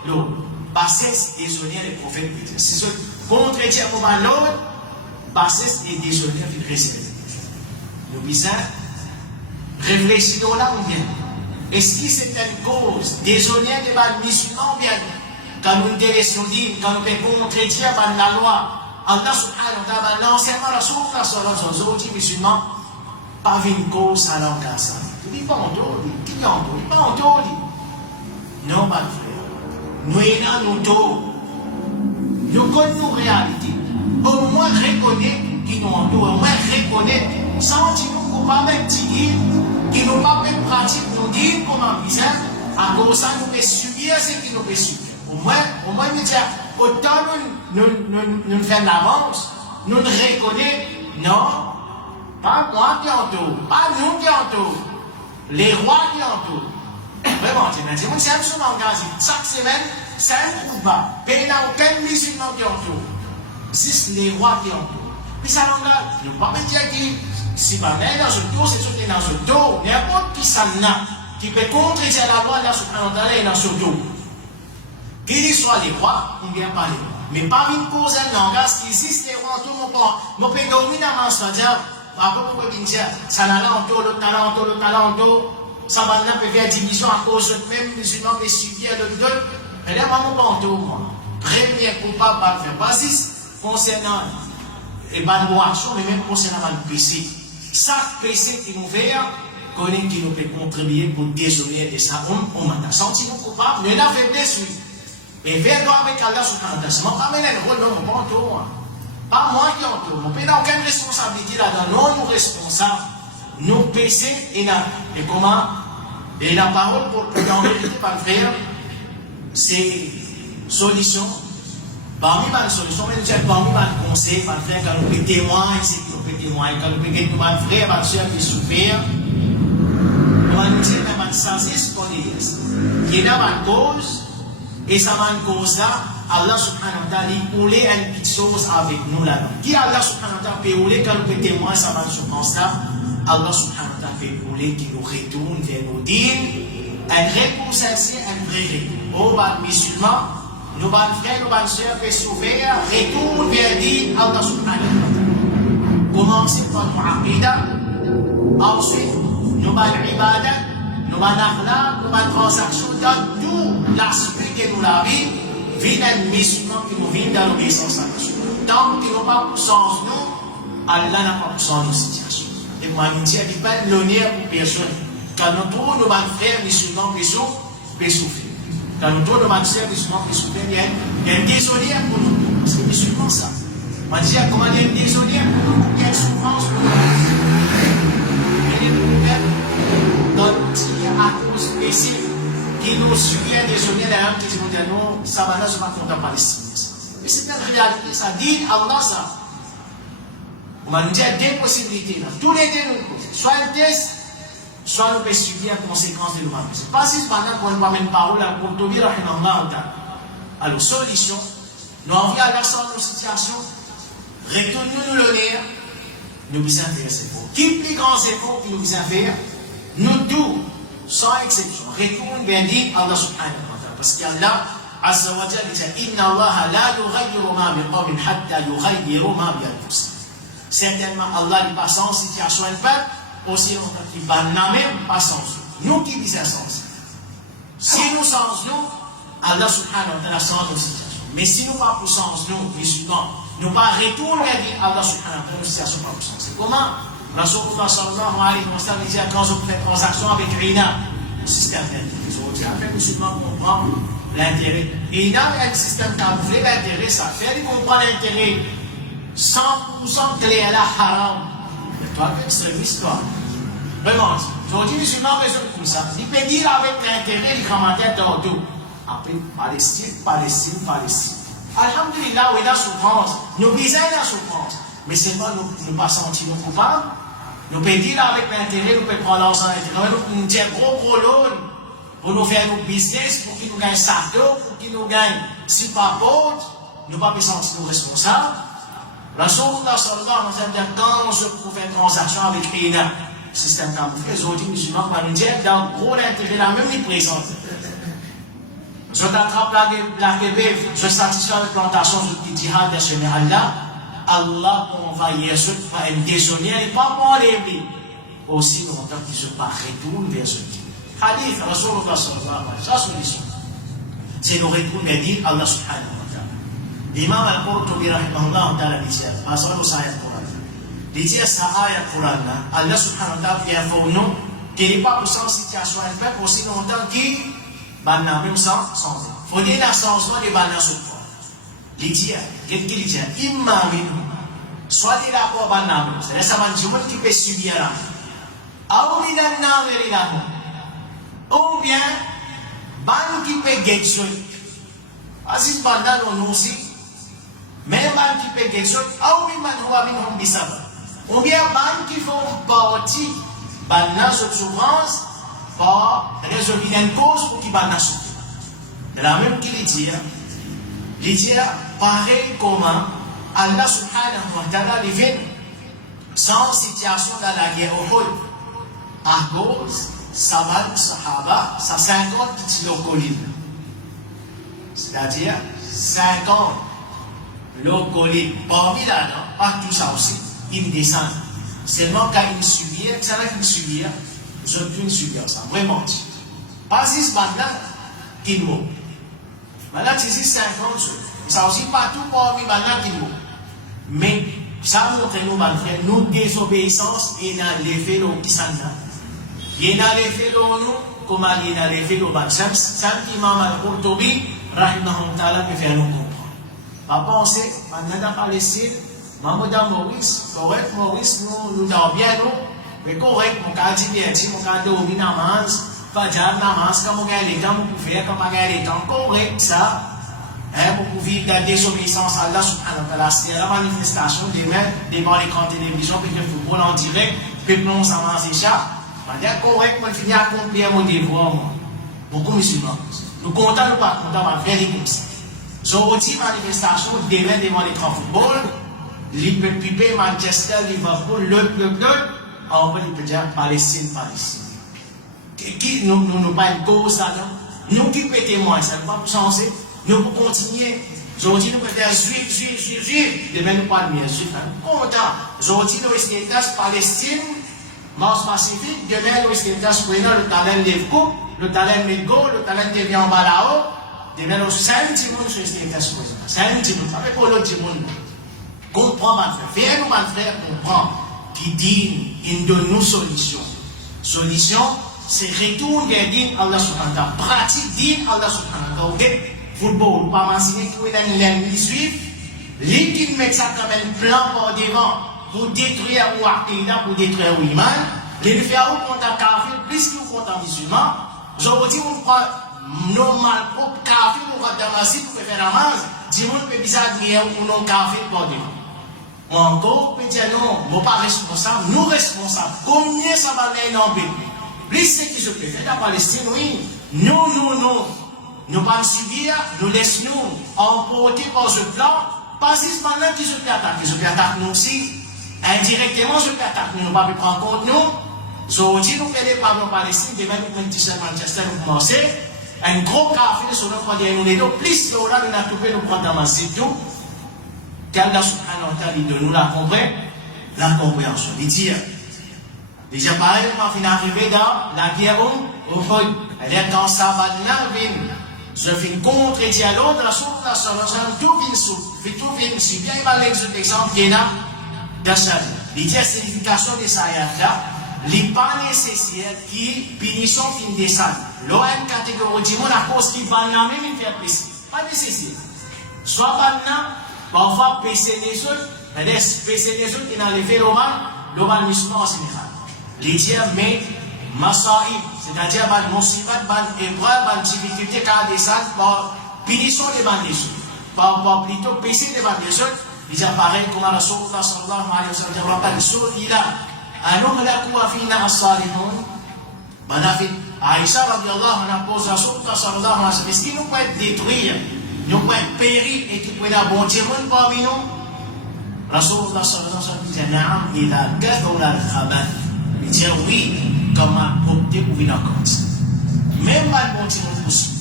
l'eau. Bassesse, déshonneur les prophètes peut dire. Si ce contredit Mouban l'autre, bassesse et déshonneur fin réservé. Nous disons, réfléchissons là ou bien. Est-ce que c'est une cause déshonneur des musulmans ou bien quand nous délaissons l'île, quand nous pouvons contredire par la loi, Allah subhanahu wa ta'ala, l'enseignement Rasulullah sallallahu alayhi wa sallam, les musulmans, pas une cause à l'encasser. Il dit pas en tout, qui dit en tout, il dit pas en tout, non, ma frère. Nous ayons nos taux, nous connaissons nos réalités. Au moins reconnaître qui nous entoure, au moins reconnaître, sentir-nous coupables avec Tigui, qui nous pas même pratique, nous dire comment bizarre, à cause de ça, nous pouvons subir ce qui nous peut subir. Au moins, nous dire, autant nous faisons l'avance, nous reconnaissons, non, pas moi qui entoure, pas nous qui entoure, les rois qui entourent. Vraiment, c'est absolument engagé. Chaque semaine, c'est un combat. Mais il n'y a aucun musulman qui entoure. C'est les rois qui entourent. Mais ça l'engage. Ne pas me dire que si ma mère est dans ce dos, c'est sauter dans ce dos. N'importe qui s'en a, qui peut contredire la loi, là, subhanahu wa ta'ala, est dans ce dos. Qu'il soit les rois, on vient parler. Mais pas une cause, un langage qui existe, les rois, tout mon point. Mon pays domine à mon stadia. Après, vous pouvez dire, ça n'a pas entouré, le talent, ça va pas faire division à cause de même musulmans qui subir le deux. Et là, maman, pas entouré, moi. Premier coupable, pas le faire. Pas concernant les bonnes actions, mais même concernant le péché. Chaque péché qui nous fait, connaît qui nous peut contribuer pour désobéir de ça. On m'a senti nous coupables, mais la faiblesse, oui. Et vers toi avec Allah subhanahu wa ta'ala. Mon pas mener le rôle, non, pas entouré, moi. Pas moi qui entoure. Mon pays n'a aucune responsabilité là-dedans. Non, nous responsables. nous péchons et comment? Et la parole pour en vérité, par frère, c'est solution. Parmi les solutions, mais nous avons parmi les conseils, par frère, quand nous pouvons témoigner, c'est que nous pouvons témoigner, quand nous pouvons dire, nos frères, nos soeurs qui souffrent, nous allons dire, nous allons changer ce qu'on est. Qui est dans une cause, et ça va une cause là, Allah subhanahu wa ta'ala, il voulait une petite chose avec nous là-dedans. Qui Allah subhanahu wa ta'ala peut rouler quand nous pouvons témoigner, ça va une souffrance là, Allah subhanahu wa ta'ala peut rouler qu'il nous retourne vers nos dîmes, un retour sincère, un vrai retour. Aux musulmans, nos frères, nos soeurs peuvent s'ouvrir, retourne vers dit Allah subhanahu wa ta'ala. Commencez par nos aqidah, ensuite, nos ibadat, nos akhlaq, nos transactions, dans tout l'aspect que nous la vie, vient un musulman qui nous vient dans l'obéissance à Dieu. Tant qu'il n'a pas pour sens nous, Allah n'a pas pour sens nos situations. Et moi, je dis, il n'y a pas l'honneur pour personne. Quand nous trouvons nos frères musulmans qui souffrir. Quand nous trouvons nos frères musulmans qui souffrir, il y a un désolé pour nous. Parce que musulman, ça. On dit, comment il y a un désolé pour nous, il y a une souffrance pour nous. Il y a des problèmes dans à cause spécifique qui nous suit un désolé, là, qui nous dit, non, ça va là, je ne vais pas compter en Palestine. Mais c'est une réalité, ça dit Allah, ça. On va nous dire deux possibilités là. Tous les deux nous posent. Soit un test, soit nous pouvons subir les conséquences de l'humain. C'est pas si maintenant qu'on va mettre une parole à Qurtubi rahimahullah ta'ala. Alors, solution, nous envoyons à l'accent de nos situations, retournons-nous l'honneur, nous vous intéressons pour. Qui plus grand effort que nous vous faire, nous tous, sans exception, retournons vers dit Allah subhanahu wa ta'ala. Parce qu'Allah, Azza wa Jalla dit, Inna Allah la yughayyiru ma bi qawmin hatta yughayyiru ma bi anfusihim. Certainement, Allah n'est pas sans situation de peuple, aussi longtemps qu'il va même pas sans nous. Nous qui disons sans. Si nous sans nous, Allah subhanahu wa ta'ala sans nos situations. Mais si nous pas pour sans nous, musulmans, nous pas retourner vers Allah subhanahu wa ta'ala, nos situations pas pour sans. Comment? Rasulullah sallallahu alayhi wa sallam dit quand on fait transaction avec Rina, le système d'intérêt. Après, musulmans comprennent l'intérêt. Rina est un système camouflé, l'intérêt, ça fait, il comprend l'intérêt. 100% clé à la haram. Mais toi, quel service, toi? Vraiment, aujourd'hui, les musulmans raisonnent comme ça. Ils peuvent dire avec l'intérêt, ils commentaient dans tout. Après, Palestine. Alhamdulillah, oui, la souffrance. Nous visons la souffrance. Mais c'est pas nous pas sentir nous coupables. Nous pouvons dire avec l'intérêt, nous pouvons prendre l'argent l'intérêt. Nous disons gros loan pour nous faire nos business, pour qu'ils nous gagnent ça d'eau, pour qu'ils nous gagnent si pas faute. Nous ne pouvons pas sentir nous responsables. Rasulullah sallallahu alayhi wa sallam, quand on se trouve une transaction avec Rina, système camouflé, les autres musulmans vont nous dire, dans gros l'intérêt, la même il présente. Je t'attrape la bébé, je satisfais la plantation, je dis djihad de chemin Allah, Allah envahit ce pas un désolé, et pas pour enlever. Aussi longtemps qu'il se pas retourne vers ce Dieu. Hadith, Rasulullah sallallahu alayhi wa sallam, sa solution. C'est le retour vers dire Allah subhanahu. L'imam al-Qurtubi rahimahullah ta'ala dit, passons au ayat Quran. Il dit sa ayat Quran, Allah subhanahu wa ta'ala vient pour nous, qu'il n'est pas pour sans situation de peuple aussi longtemps qu'il va même sans. Il faut dire la changement de banna sur toi. Il dit, qu'est-ce qu'il dit? Imma minhu, soit il a pas banna, c'est-à-dire ça va nous qui peut subir là. Ou minan naveri là. Ou bien, ban qui peut guetcher. Aziz banna nous aussi. Même qui peut quelque chose, ou bien qui font partie de la souffrance pour résoudre une cause pour qu'ils ne souffrent. De la même qu'il dit, pareil comment Allah subhanahu wa ta'ala vit sans situation dans la guerre au Uhud. À cause, ça va, Sahaba, ça 50 petites collines. C'est-à-dire 50 l'eau collée, parmi là, pas tout ça aussi, il descend. Seulement quand il subit, c'est là qu'il subit, je ne peux subir ça, vraiment. Pas si maintenant, qu'il mourut. Maintenant, c'est 50 jours. Ça aussi, pas tout parmi maintenant qu'il mourut. Mais, ça montre nous, mon frère, nous désobéissance, et dans l'effet de qui s'en a. Il y a l'effet de nous, comme il y a l'effet de nous. Ça, l'imam al-Qurtubi, rahimahullah ta'ala, peut faire nous comprendre. Pas penser, maintenant dans Palestine, Mahmoud Maurice, correct Maurice, nous avons bien nous, mais correct, mon cas diverti, mon cas dormi namaz, pas déjà namaz, quand mon gars les temps pour faire, quand mon gars les temps correct ça, hein, pour pouvoir la désobéissance à Allah subhanahu wa ta'ala, c'est la manifestation demain devant l'écran télévision, puis le football en direct, puis non ça mange ça, pas correct, on finit à accomplir mon devoir, beaucoup musulmans, nous comptons ou pas comptons, on va faire les comme ça. So, aussi manifestation demain devant l'écran football, l'Ipe Pipe, Manchester, Liverpool, l'autre, on peut dire Palestine. Qui nous pas une cause là, nous qui peut témoigner, ça ne va pas changer, nous pouvons continuer. Aujourd'hui, nous pouvons faire juif, demain nous pas de mieux juif. Content. Aujourd'hui, nous sommes Palestine, Mars Pacifique, demain nous sommes le talent de coupe, le talent de go, le talent de bien en bas là-haut. Demain, nous sommes un petit monde sur les États-Unis. C'est un petit monde, pas pour l'autre petit monde. Comprends, mon frère. Viens, mon frère, comprends. Qui dit, il donne nous solution. Solution, c'est retour vers din Allah subhanahu wa ta'ala. Pratique din Allah subhanahu wa ta'ala. Ok? Football, pas m'enseigner qu'il y a une langue juive. Lui qui met ça comme un plan par devant pour détruire ou Aqida, pour détruire ou Iman. Il fait un contact kafir plus qu'il contact musulman. Aujourd'hui, on prend normal propre kafir pour faire Damascus pour faire namaz. Dis-moi, peut bizarre admirer ou non kafir par devant. Encore, peut dire non, nous pas responsables, nous responsables. Combien ça va aller dans le pays? Plus ce qui se peut faire la Palestine, oui. Non. Nous pas subir, nous laissons nous emporter par ce plan. Pas si maintenant qui se peut attaquer. Se peut attaquer nous aussi. Indirectement, se peut attaquer nous. Nous pas prendre en compte nous. Aujourd'hui, nous faisons pas en Palestine, demain nous prenons t-shirt Manchester, nous commençons. Un gros café sur notre côté, nous les deux. Plus là, nous avons trouvé, nous prenons dans ma site. qu'Allah subhanahu wa ta'ala de nous la compréhension. Il dit, déjà pareil, on finit arrivé dans la guerre au Uhud. Elle est dans sa banane, je fais contre et à l'autre, la source, la solution, tout vient sous, tout vient sous. Bien, il va l'exemple qui est là, dans sa vie. Il dit la signification de ça là, les pas nécessaires qui punissent fin de ça. L'OM catégorie du monde à cause qui va même il fait précis. Pas nécessaire. Soit maintenant, parfois, PC les autres, PC les autres qui n'ont les fait l'Oman musulman en général. Les dire, mais, Masaïb, c'est-à-dire, ban musibat, ban épreuve, ban difficulté, car des salles, par punition des bandes des autres. Par plutôt PC des bandes des autres, ils apparaissent comme à la sourate, sallallahu alayhi wa sallam, on va pas le sourate, il a, un la kuwa fina as-salihun, banafit, Aïcha, radiallahu anha, pose la sourate, sallallahu alayhi wa sallam, est-ce qu'il nous peut détruire? Nous pouvons périr et qui peut avoir bon Dieu parmi nous. Rasulullah sallallahu alayhi wa sallam dit Naam, il a gathura al-khabath. Il dit oui, comment opter pour venir en compte. Même mal bon Dieu possible.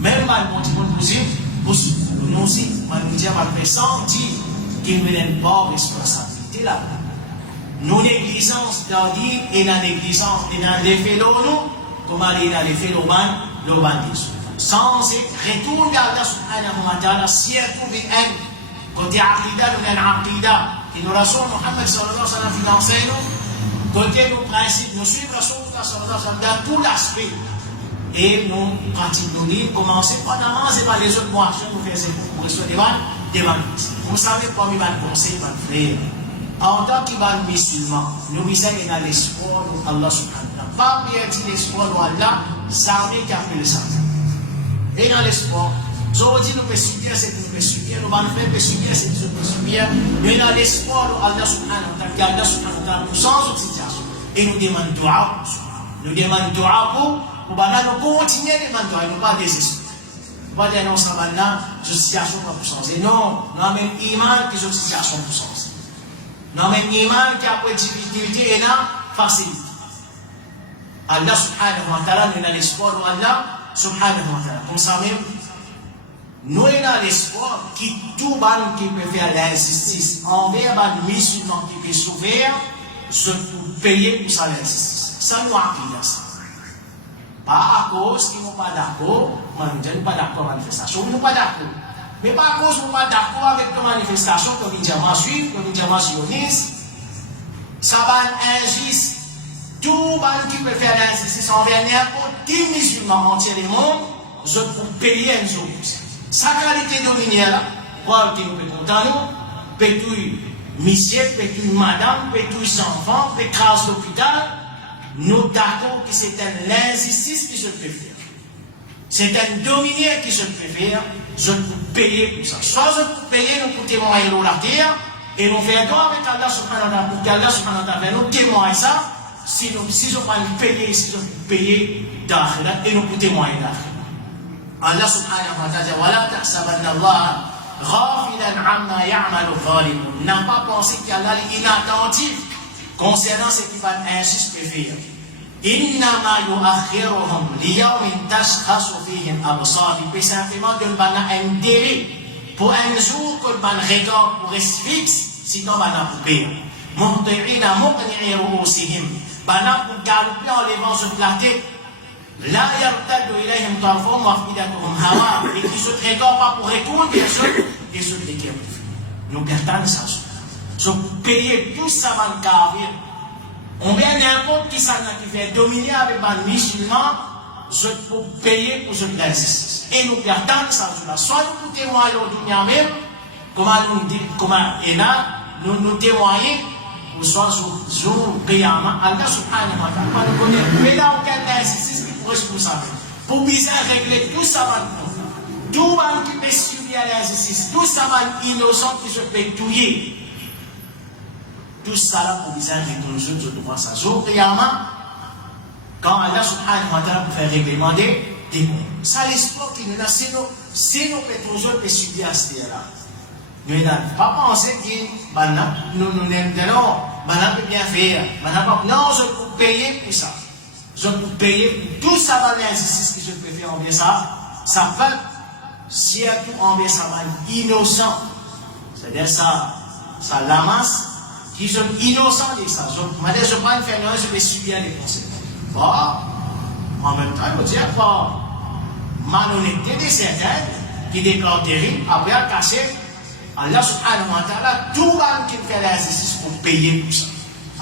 Même mal bon Dieu possible. Nous aussi, nous disons à la sentir qu'il ne donne pas responsabilité là. Nos négligences dans l'île et la négligence et dans les faits nous, comment aller dans les faits l'oban des autres. Sans retour vers Allah subhanahu wa ta'ala, si elle trouve une côté Aqida, nous avons Aqida, qui nous rassure Mohammed sallallahu alayhi wa sallam financé nous, côté nos principes, nous suivons Rasulullah sallallahu alayhi wa sallam dans tout l'aspect. Et nous pratiquons nos livres, commencer par namaz et par les autres mois, nous faisons pour rester devant nous. Vous savez, parmi les conseils, mes frères, en tant que musulmans, nous essayons dans l'espoir de Allah subhanahu wa ta'ala. Pas perdre l'espoir de Allah, ça veut dire qu'il le savent. Et dans l'espoir, aujourd'hui nous pouvons subir ce que nous pouvons subir, nous pouvons subir ce que nous pouvons subir, mais dans l'espoir de Allah subhanahu wa ta'ala, Allah subhanahu wa ta'ala, nous sans autre situation. Et nous demandons dua, nous demandons dua pour nous continuer à demander dua, nous ne pas désespérer. Nous ne pas dire non, ça va là, la situation va pour changer. Non, nous avons même iman que la situation pour changer. Nous avons même iman qui a pour difficulté et la facilité. Allah subhanahu wa ta'ala, nous avons l'espoir de Allah. Subhanahu wa ta'ala. Comme ça même, nous avons l'espoir que tout ban qui peut faire l'injustice envers les musulmans qui peut s'ouvrir, je peux payer pour ça l'injustice. Ça nous a appris ça. Pas à cause qu'ils ne sont pas d'accord, nous ne sommes pas d'accord avec la manifestation, nous ne sommes pas d'accord. Mais pas à cause qu'ils ne sont pas d'accord avec la manifestation, comme les diamants juifs, comme les diamants sionistes, ça va être injuste. Tout ban qui peut faire l'injustice envers n'importe qui musulman entier du monde, je peux payer une chose. Sa qualité dominière, pour que nous pouvons content nous, peut monsieur, peut tout madame, peut tous enfants, peut crasse l'hôpital, nous d'accord que c'est un injustice qui se préfère. C'est un dominé qui se préfère, je peux payer pour ça. Soit je peux payer, nous pour témoigner de la terre, et nous faisons avec Allah subhanahu wa ta'ala, pour qu'Allah subhanahu wa ta'ala nous témoigne ça, si je peux payer, si je peux payer d'akhirat, et nous pour témoigner d'akhirat. Allah subhanahu wa ta'ala dit, وَلَا تَحْسَبَنَّ اللَّهَ غَافِلًا عَمَّا يَعْمَلُ الظَّالِمُونَ. N'a pas pensé qu'Allah est inattentif concernant ce qui va injuste préfère. إِنَّمَا يُؤَخِّرُهُمْ لِيَوْمٍ تَشْخَصُ فِيهِ الْأَبْصَارُ. Il peut simplement donner un délai pour un jour que le regard pour rester fixe, sinon on va couper. مُهْطِعِينَ مُقْنِعِي رُؤُوسِهِمْ. Bana pour galoper en levant sur la tête. La yartadu ilayhim tarfum wa afidatuhum hawa. Et qui se regardent pas pour retourner bien sûr, et se déguerre. Nous perdons ça. Je payer tout ça dans le carrière. On vient n'importe qui ça qui fait dominer avec les musulmans, je peux payer pour ce plaisir. Et nous perdons ça. Soit nous témoignons au dunya même, comment nous dit, comment et là, nous témoignons. Ou soit jour Qiyamah, Allah subhanahu wa ta'ala nous connaît. Mais là, aucun injustice qui pourrait se pousser. Pour bien régler tout ça maintenant. Tout le monde qui peut subir l'injustice, tout ça innocent qui se peut tuer. Tout ça là pour bien régler nos autres droits. Ça jour Qiyamah, quand Allah subhanahu wa ta'ala peut faire règlement des comptes. Ça l'espoir qui nous a, c'est nos pétroseurs qui subir à ce là. Nous n'avons pas pensé que nous n'aimons peut bien faire. Non, je peux payer pour ça. Je peux payer pour tout ça dans l'injustice que je préfère envers ça. Ça va, si tout envers ça va innocent. C'est-à-dire ça la masse qui sont innocents de ça. Je ne pas faire non, je vais subir les conséquences. Bon, en même temps, il faut dire pas malhonnêteté de certains qui déclarent terrible, après à cacher. Allah subhanahu wa ta'ala, tout le monde qui fait l'injustice pour payer pour ça.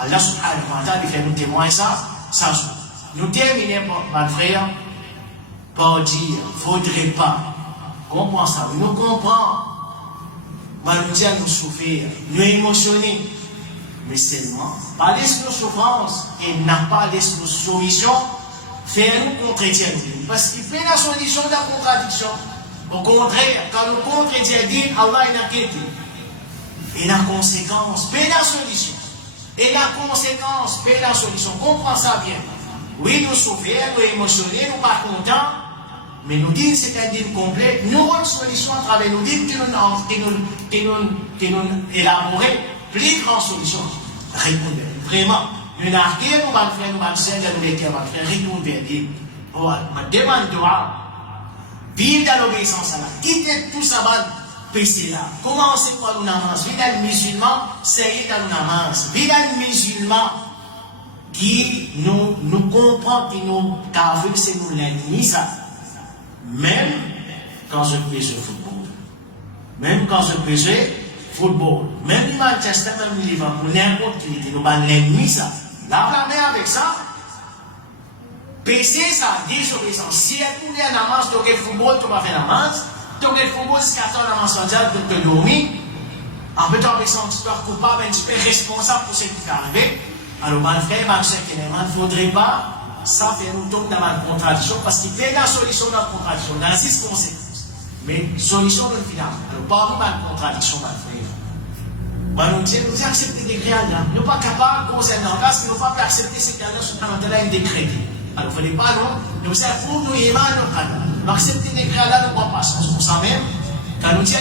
Allah subhanahu wa ta'ala, il fait nous témoigner ça, ça joue. Nous terminons, mon frère, par dire, il ne faudrait pas. Comprends ça, nous comprenons. Nous dire nous souffrir, nous émotionner, mais seulement, pas laisser nos souffrances et n'a pas laissé nos solutions, faire nous contredire. Parce qu'il fait la solution de la contradiction. Au contraire, quand nous contredisons, Allah est inquiété. Et la conséquence, paie la solution. Et la conséquence, paie la solution. Comprends ça bien. Oui, nous souffrons, nous émotionnons, nous pas contents. Mais nous disons que c'est un dîme complet. Nous avons une solution à travers nous dîmes qui nous élaborons plus grande solution. Répondez. Vraiment. Nous n'avons rien, nous allons faire, nous allons faire, nous allons faire, répondre vers Dieu. Ma demande doit. Vivre dans l'obéissance à Allah. Quitter tout ça, péché là. Commencez par nous namaz. Vivre dans le musulman, c'est dans nous namaz. Vivre dans le musulman qui nous comprend, qui nous cave, c'est nous l'ennemi ça. Même quand je pêche le football. Même quand je pêche le football. Même le Manchester, même le Liverpool, n'importe qui était nous l'ennemi ça. La blâmer avec ça. PC, ça, désobéissance. Si tu es en namaz, tu as le football, tu vas faire namaz. Tu as le football, si tu as namaz mondial, tu te dormir. En fait, tu as l'impression que tu es coupable, tu es responsable pour ce qui est arrivé. Alors, mon frère, ma soeur, il ne faudrait pas ça faire nous tomber dans la contradiction parce qu'il y a la solution dans la contradiction, dans 6 conséquences. Mais solution dans le final. Alors, parmi la contradiction, mon frère. Nous disons accepter des décrets là. Nous ne sommes pas capables de causer un parce que nous ne pouvons pas accepter ce qu'Allah subhanahu wa ta'ala a décrété. Alors, il ne fallait pas, non, nous pour nous aimer nos cadres. Nous accepter des décrets là, nous ne pas chance. Pour ça même, quand nous disons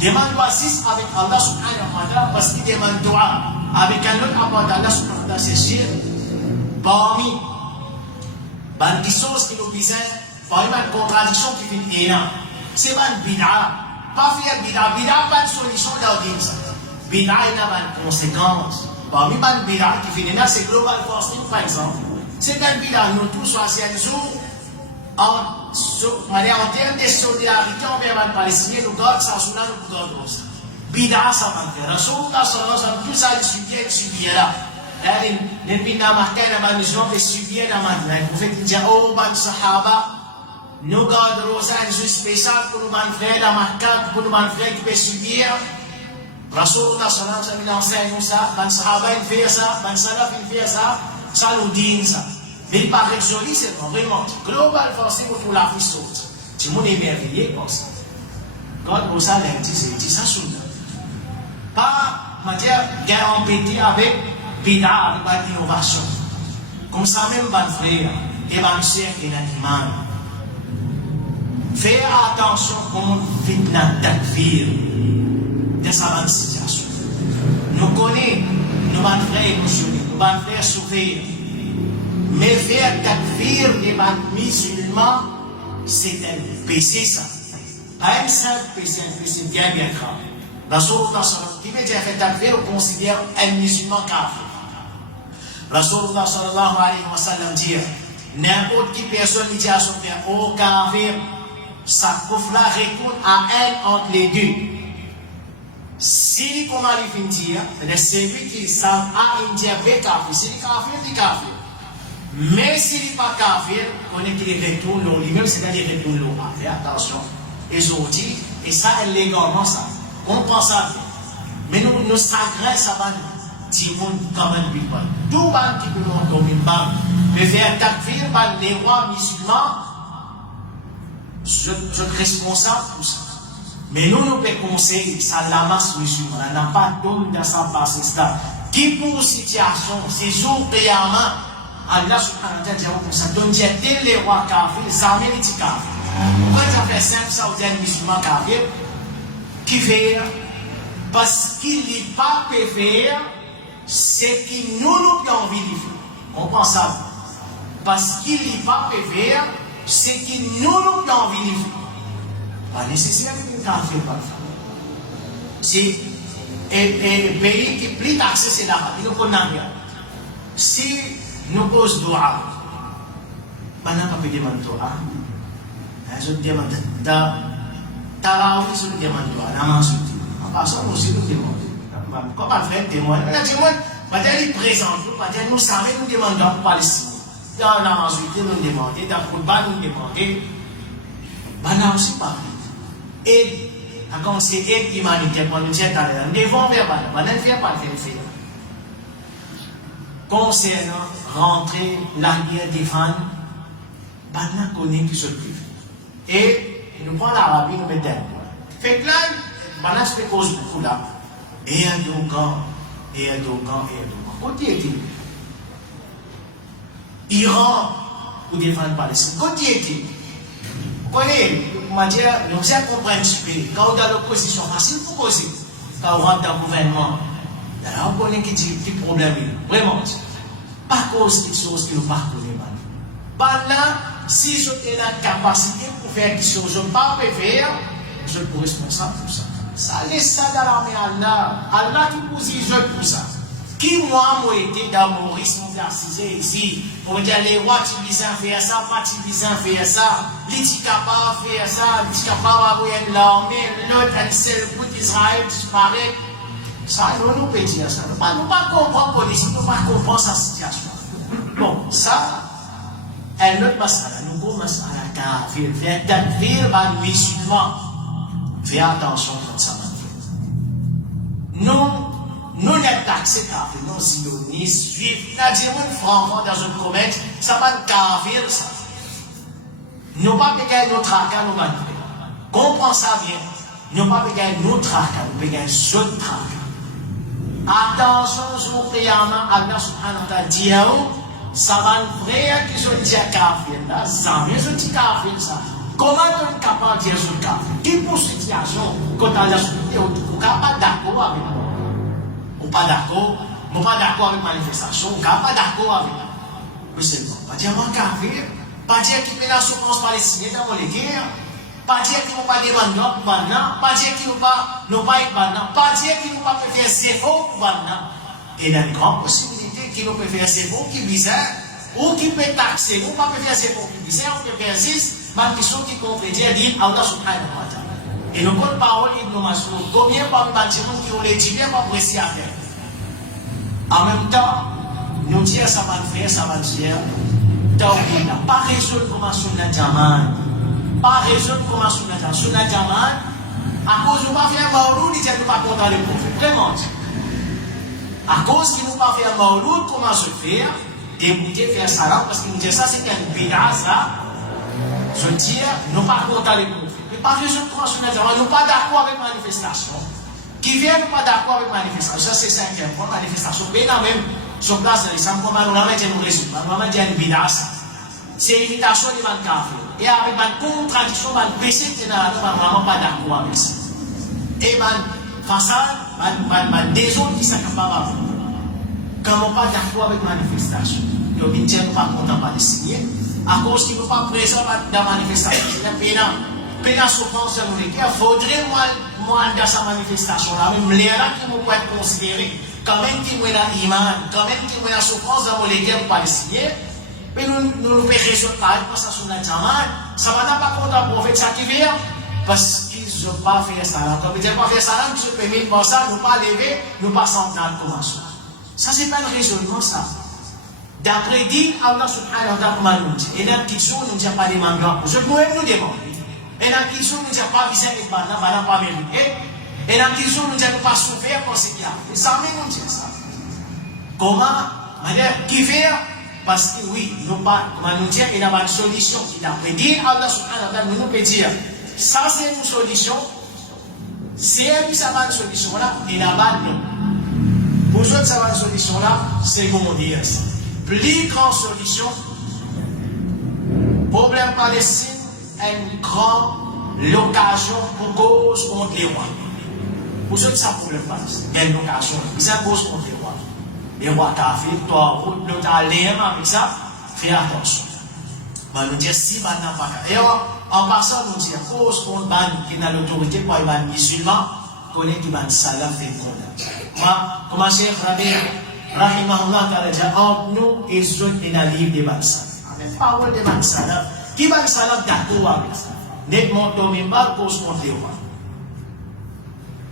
demande-toi 6 avec Allah subhanahu wa ta'ala parce qu'il demande toi avec un autre rapport d'Allah subhanahu wa ta'ala, c'est sûr, parmi les choses qui nous disent, parmi les contradictions qui viennent énormes, c'est une bid'a. Pas faire bid'a, pas de solution dans le ça. Bid'a, il y a une conséquence. Parmi les bid'a qui viennent énormes, c'est Global Fasting par exemple. C'est un bid'a, nous tous, c'est un jour, en termes de solidarité envers les Palestiniens, nous gardons ça, nous gardons ça. Bid'a, ça va faire. Rasulullah sallallahu alayhi wa sallam, tout ça, il subit là. Les bid'a marqués, nous devons subir la main. Le prophète dit, oh, ban sahaba, nous gardons ça, un jour spécial pour nous frères, la marquade, pour nous frères qui peuvent subir. Rasulullah sallallahu alaihi wasallam enseigne ça, ban sahaba il fait ça, ban salaf il fait ça, ça nous dit ça. Mais il paraît joli, c'est vraiment global, forcément pour la vie saute. Tout le monde est émerveillé comme ça. Quand on ça dit, c'est ça soudain. Pas matière guerre embêtée avec bida, avec l'innovation. Comme ça même, ban frère et ban sœur et l'animal. Fais attention contre fitna takfir de sa situation. Nous connaissons nos ban frères musulmans, nos ban frères souffrir. Mais faire takfir des musulmans, c'est un péché ça. Pas un simple péché, un péché bien grave. Rasulullah sallallahu alayhi wa sallam, qui veut faire takfir, on considère un musulman kafir. Rasulullah sallallahu alayhi wa sallam dit, n'importe qui personne qui dit à son frère, oh kafir, sa coufla retourne à elle entre les deux. Si, comme il dit, c'est lui qui savent à un diabète kafir, si il kafir, il kafir. Mais s'il n'est pas kafir, on est qu'il retourne l'eau, lui-même, c'est-à-dire qu'il retourne l'eau. Fais attention. Et je vous dis, et ça, légalement, ça. On pense à faire. Mais nous s'agressons à dire quand même, tout le monde qui peut nous tomber, mais faire takfir par les rois musulmans, je suis responsable pour ça. Mais nous pouvons conseiller, ça la masse musulmane, on n'a pas d'homme dans sa passé, qui pour situation, c'est jour payamment, Allah subhanahu wa ta'ala dit comme ça, donc il y a des les rois kafirs, ça amène les kafirs. Pourquoi ça fait simple, ça, vous êtes musulman kafir, qui fait, parce qu'il n'est pas peut faire, c'est qu'il nous pouvons vérifier. On pense ça. Parce qu'il n'est pas peut faire, c'est qu'il nous pouvons vérifier. Pas nécessaire de kafir par ça. Si un pays qui est plus taxé, c'est là-bas, il nous connaît rien. Si nous posons doua, on n'a pas pu demander doua. Je demande, Tara aussi nous demande doua, on a insulté. En passant, nous aussi nous demandons. Comme un frère témoin, on a témoin, peut-être il présente, peut-être nous savons, nous demandons pour Palestine. On a insulté, nous demandons, dans le football, nous demandons. On a aussi parlé. Et, quand c'est aide humanitaire, quand nous disons, nous devons faire, on ne fait pas le faire. Concernant rentrer l'arrière des fans, on connaît qui se prive. Et nous prenons l'Arabie, nous mettons. Fait que là, on se pose beaucoup là. Et un Dogan, et un Dogan, et un Dogan. Côté est-il? Iran, pour défendre Palestine. Côté est-il? Vous voyez, nous avons compris un petit peu. Quand on a l'opposition facile, pour causer. Quand on rentre dans le gouvernement, là, on connaît qu'il y a des problèmes. Vraiment. Pas cause quelque chose que nous ne connaissons pas. Par là, si j'ai la capacité pour faire quelque chose que je ne peux pas faire, je suis responsable pour ça. Ça laisse ça dans l'armée Allah. Allah qui vous dit, je pour ça. Qui moi, été dans mon risque, mon assisé ici, pour dire les rois qui disent faire ça, pas qui disent faire ça, les qui capable de faire ça, les qui capable d'envoyer l'armée, l'autre, un seul bout d'Israël disparaît. Ça, nous pouvons dire ça. Nous ne pouvons pas comprendre la politique, nous ne pouvons pas comprendre sa situation. Bon, ça, un autre masala, nous pouvons masala kafir, faire takfir par les musulmans. Fais attention contre ça, nous n'avons pas taxé kafir, non sionistes, juifs, nous avons franchement dans un commerce, ça va être kafir, ça. Nous ne pouvons pas payer notre tracas, nous allons faire. Comprends ça bien. Nous ne pouvons pas payer notre tracas, nous payons un autre tracas. Attention, sur le Qiyamah, Allah subhanahu wa ta'ala dit à vous, ça va être vrai qui sont dit kafir, là, ça vient de dire kafir, ça. Comment on est capable de dire sur kafir? Qui pour situation, quand Allah subhanahu wa ta'ala dit, vous n'êtes pas d'accord avec moi? Vous n'êtes pas d'accord? Vous n'êtes pas d'accord avec la manifestation? Vous n'êtes pas d'accord avec moi? Mais c'est bon. Pas dire moi kafir, pas dire qu'il y a la souffrance palestinienne dans les guerres. Pas dire qu'ils n'ont pas demandé pour Banna, pas dire qu'ils n'ont pas été Banna, pas dire qu'ils n'ont pas pu faire zéro pour Banna. Et il y a une grande possibilité qu'ils n'ont pas pu faire zéro qui bizarre, ou qui peut taxer, ou pas pu faire zéro qui bizarre, ou qui peut faire 6, mais qui sont qui contredisent, dit Allah subhanahu wa ta'ala. Et le code parole Ibn Mas'ud, combien parmi les gens qui ont l'étudié, pas précis à faire. En même temps, nous disons ça va le faire, ça va le faire. Pas résoudre comment sur la diamant. Pas résoudre comment sur la diamant. À cause de nous pas faire Mauloud, il dit nous pas content le prophète. Vraiment. À cause qu'il nous pas faire Mauloud, comment se faire? Débouter, faire salam, parce qu'il nous dit ça, c'est un bid'a, ça. Je dis, nous pas content le prophète. Mais pas que je crois sur les gens, nous pas d'accord avec manifestation. Qui vient, nous pas d'accord avec manifestation. Ça, c'est cinquième point, manifestation. Mais là même, sur place de l'islam, comment nous l'avons dit, nous résultats. Nous l'avons dit un bid'a, ça. C'est l'imitation des man kafir. Et avec une contradiction, man péché, nous n'avons pas d'accord avec ça. Et man façade, man désolé qui sont capables. Quand on pas d'accord avec manifestation, nous ne sommes pas contents de signer. À cause qu'ils ne sont pas présents dans la manifestation. C'est pénal souffrance de nous. Il faudrait moi dans sa manifestation là, même les là qui vont être considérés, quand même qui ont la iman, quand même qui ont la souffrance dans les guerres pour pas signer. Mais nous pouvons résoudre pas ça sur la jamane. Ça va pas contre le prophète ça qui vient parce qu'ils n'ont pas fait ça. Comme ils n'ont pas fait ça, ils se permettent pour ça, nous pas lever, nous pas s'entendre comment ça. Ça c'est pas le raisonnement ça. D'après dit Allah subhanahu wa ta'ala nous dit, et dans qui sont nous ne pas demander pour ce que nous nous demandons. Et dans qui sont nous ne pas viser les balles, pas mérité. Et dans qui sont nous ne pas souffrir pour ce qu'il y a. Et ça nous dit ça. Comment manière qui fait? Parce que oui, nous pas, comment nous dire, il y a une solution. Il a prédit Allah subhanahu wa ta'ala, nous peut dire, ça c'est une solution. Si elle ça va une solution là, il a pas non. Pour eux, ça va une solution là, c'est comment dire ça. Plus grande solution, problème Palestine est une grande location pour cause contre les rois. Pour eux, ça problème Palestine. Il y a une location, c'est une cause contre les rois. Les rois kafir, toi, l'autre a l'air avec ça, fais attention. On nous dit si maintenant pas. Et en passant, nous dit cause qu'on ban qui a l'autorité pour les musulmans, connaît qui ban salaf et condamne. Comment Cheikh Rabi Rahimahullah ta'ala dit entre nous et ceux qui ont livre des ban salaf. Mais parole des ban salaf. Qui ban salaf d'accord avec ça? Nettement tomimba cause contre les rois.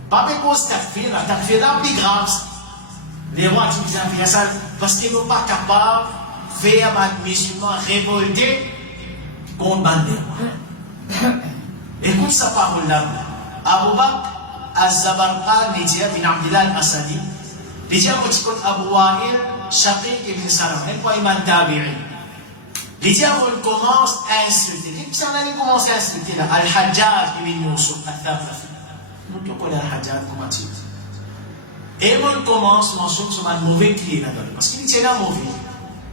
Pas cause takfir là plus grave. Les rois qui disent ça parce qu'ils ne sont pas capables de faire les musulmans révolter contre les rois. Écoute sa parole là. Abu Bakr Az-Zabarqan dit bin Abdullah al-Asadi, il dit Abu Wa'il Shaqiq ibn Salam, il dit Imam Tabi'i. Il dit on commence à insulter. Qu'est-ce qu'on commence à insulter là? Al-Hajjaj ibn Yusuf al-Thaqafi. Nous connaissons Al-Hajjaj comment il dit. Et on commence à mentionner sur un mauvais client là-dedans. Parce qu'il tient un mauvais.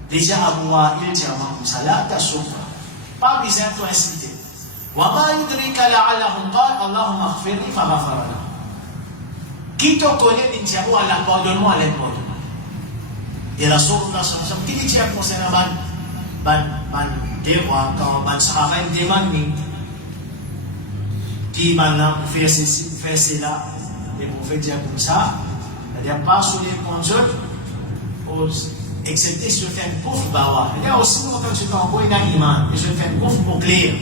Déjà, Abu Wa'il dit comme ça, là, tu as souffert. Pas besoin de inciter. وَمَا يُدْرِكَ لَعَلَّهُمْ قَالَ اللَّهُمَّ اغْفِرْ لِي فَغَفَرَ لَهُ. Qui te connaît, il dit Allah pardonne-moi, Allah pardonne. Et la source de la solution, qui dit concernant des rois, quand les Sahaba demandent qui maintenant fait ceci, fait cela, les prophètes disent comme ça. Il n'y a pas sur les conjoints, excepté si je fais un couvre, il y a aussi longtemps que je fais encore une iman, et je fais un couvre pour clair.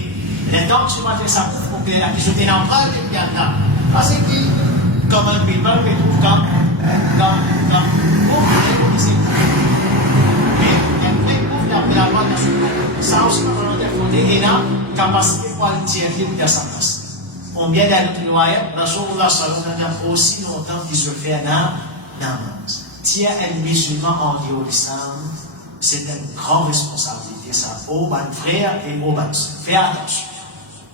Et donc, tu m'as fait ça pour clair, et je t'ai emprunté, et puis là. Parce que, comme un pays, on peut trouver comme beaucoup de ici. Mais, il y a un vrai couvre d'après la loi nationale. Ça aussi, on a fondé une capacité pour le tiers de sa place. On vient d'aller loin, Rasulullah sallallahu alayhi wa sallam aussi longtemps qu'il se fait un namaz. Tiens un musulman en dehors de l'islam, c'est une grande responsabilité, ça, aux frères et aux sœurs. Fais attention.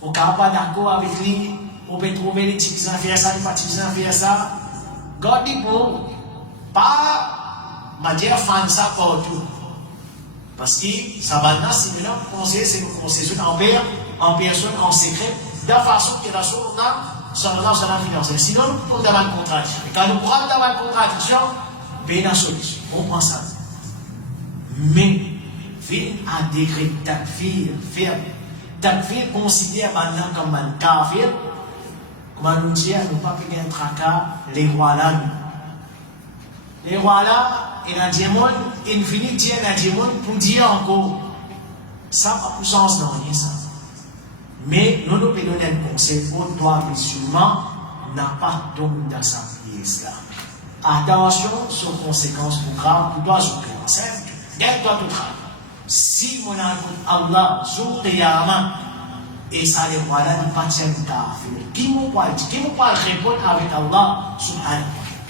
On ne peut pas d'accord avec lui, on peut trouver les petits faire ça, les petits faire ça. Gardez pour, pas, ma dire, fan ça partout. Parce que ça va dans ce moment, c'est nous conseiller en personne, en secret, de la façon que la chose sallallahu alayhi wa sallam financier. Sinon, nous pouvons avoir une contradiction. Et quand nous pouvons avoir une contradiction, bien la solution. On prend ça. Mais, faire un décret takfir, faire takfir considère maintenant comme un kafir, comme nous dit, nous ne pouvons pas payer un tracas, les rois là. Les rois là, et la démon, infini, Dieu la démon, pour dire encore, ça n'a pas de sens dans rien, ça. Mais nous nous pouvons donner un conseil pour toi, musulman, n'a pas d'homme dans sa pièce là. Attention sur conséquences pour grave pour toi, sur garde-toi tout grave. Si mon Allah, sur Qiyamah, Et ça les voilà, nous pas tiennent kafir. Qui nous parle répondre avec Allah subhanahu.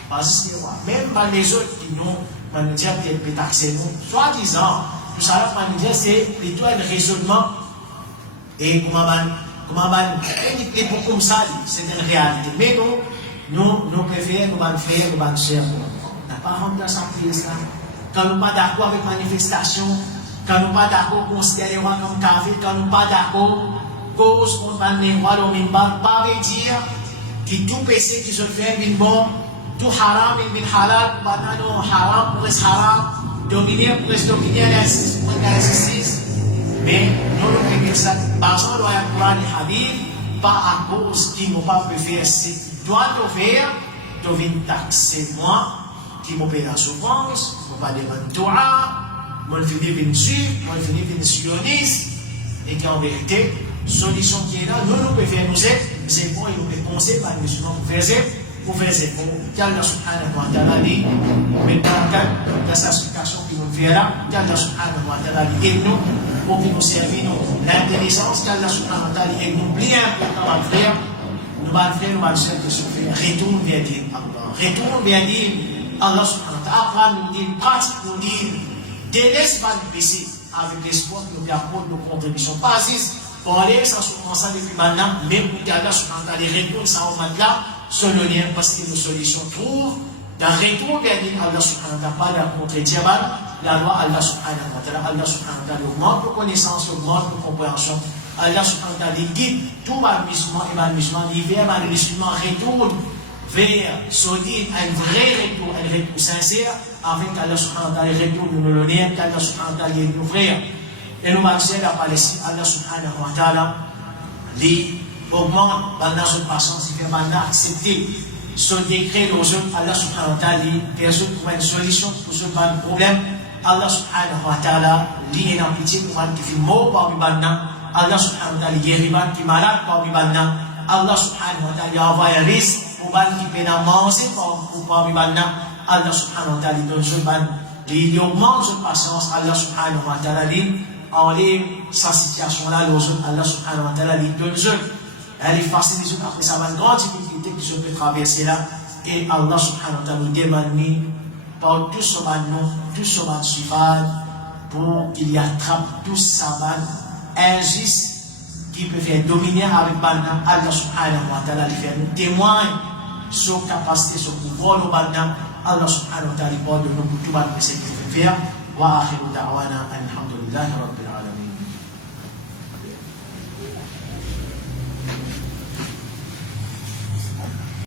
Parce que même dans les autres qui nous, on nous dit peut taxer nous, soi-disant, tout ça, on nous dit c'est plutôt un raisonnement. Et comment comme ça, c'est une réalité. Mais nous préférons, nous faire, nous faire. On n'a pas remplacé en l'islam. Quand nous pas d'accord avec manifestation, quand nous pas d'accord considérer comme kafir, quand nous pas d'accord cause qu'on va ne voir au minbar, pas veut dire que tout péché qui se fait bin bon, tout haram bin halal, banano haram pour être haram, dominer pour être dominer à l'exercice. Mais nous nous prévenons ça, parce qu'on doit avoir le hadith, pas à cause qui n'ont pas pu faire ce qui doit te faire, de venir taxer moi, qui m'ont payé la souffrance, je pas demander Torah, je finis venir suivre, je finis venir sioniste, et qu'en vérité, solution qui est là, nous pouvons faire nous c'est bon, et nous pouvons penser par les musulmans pour faire c'est bon. qu'Allah subhanahu wa ta'ala dit, maintenant, dans sa supplication qui nous fait là, qu'Allah subhanahu wa ta'ala dit, aide-nous, pour qu'il nous serve l'intelligence, qu'Allah subhanahu wa ta'ala dit, aide-nous, bien important à le faire, nous allons faire, nous allons faire que ce fait, retourne vers dire Allah, retourne vers dire Allah subhanahu wa ta'ala, apprendre nous dire, pratique nous dire, délaisse pas le péché, avec l'espoir que nous allons apporter nos contributions. Pas juste pour aller sans commencer depuis maintenant, même pour qu'Allah subhanahu wa ta'ala répondre ça au là, sur le lien, parce que nos solutions trouvent dans retour vers Allah subhanahu wa ta'ala, pas contre diable, la loi Allah subhanahu wa ta'ala, Allah subhanahu wa ta'ala augmente nos connaissances, augmente nos compréhensions. Allah subhanahu wa ta'ala guide tout mal musulman et mal musulman, l'hiver mal musulman retourne vers solide, un vrai retour sincère, afin qu'Allah subhanahu wa ta'ala retourne nos liens, qu'Allah subhanahu wa ta'ala nous frères. Et nous marchons la Palestine, Allah subhanahu wa ta'ala, les augmente dans notre patience, il fait maintenant accepter ce décret de Allah subhanahu wa ta'ala, personne pour une solution pour ce problème. Allah subhanahu wa ta'ala, lui est en pitié pour un qui fait mort parmi maintenant. Allah subhanahu wa ta'ala, guérit qui est malade parmi maintenant. Allah subhanahu wa ta'ala, envoie un risque pour un qui peut manger parmi maintenant. Allah subhanahu wa ta'ala, donne ce ban, il augmente notre patience. Allah subhanahu wa ta'ala, enlève sa situation là, Allah subhanahu wa ta'ala, donne ce. Elle est facile les autres après ça va une grande difficulté que je peux traverser là. Et Allah subhanahu wa ta'ala nous demande par tout ce nom, tout ce suffade pour qu'il y attrape tout ça injuste qui peut faire dominer avec Banna. Allah subhanahu wa ta'ala lui fait nous témoigner sur capacité, sur pouvoir de Banna. Allah subhanahu wa ta'ala pardonne nous pour tout ce qu'il peut faire. Wa akhiru da'wana alhamdulillahi rabbil alamin.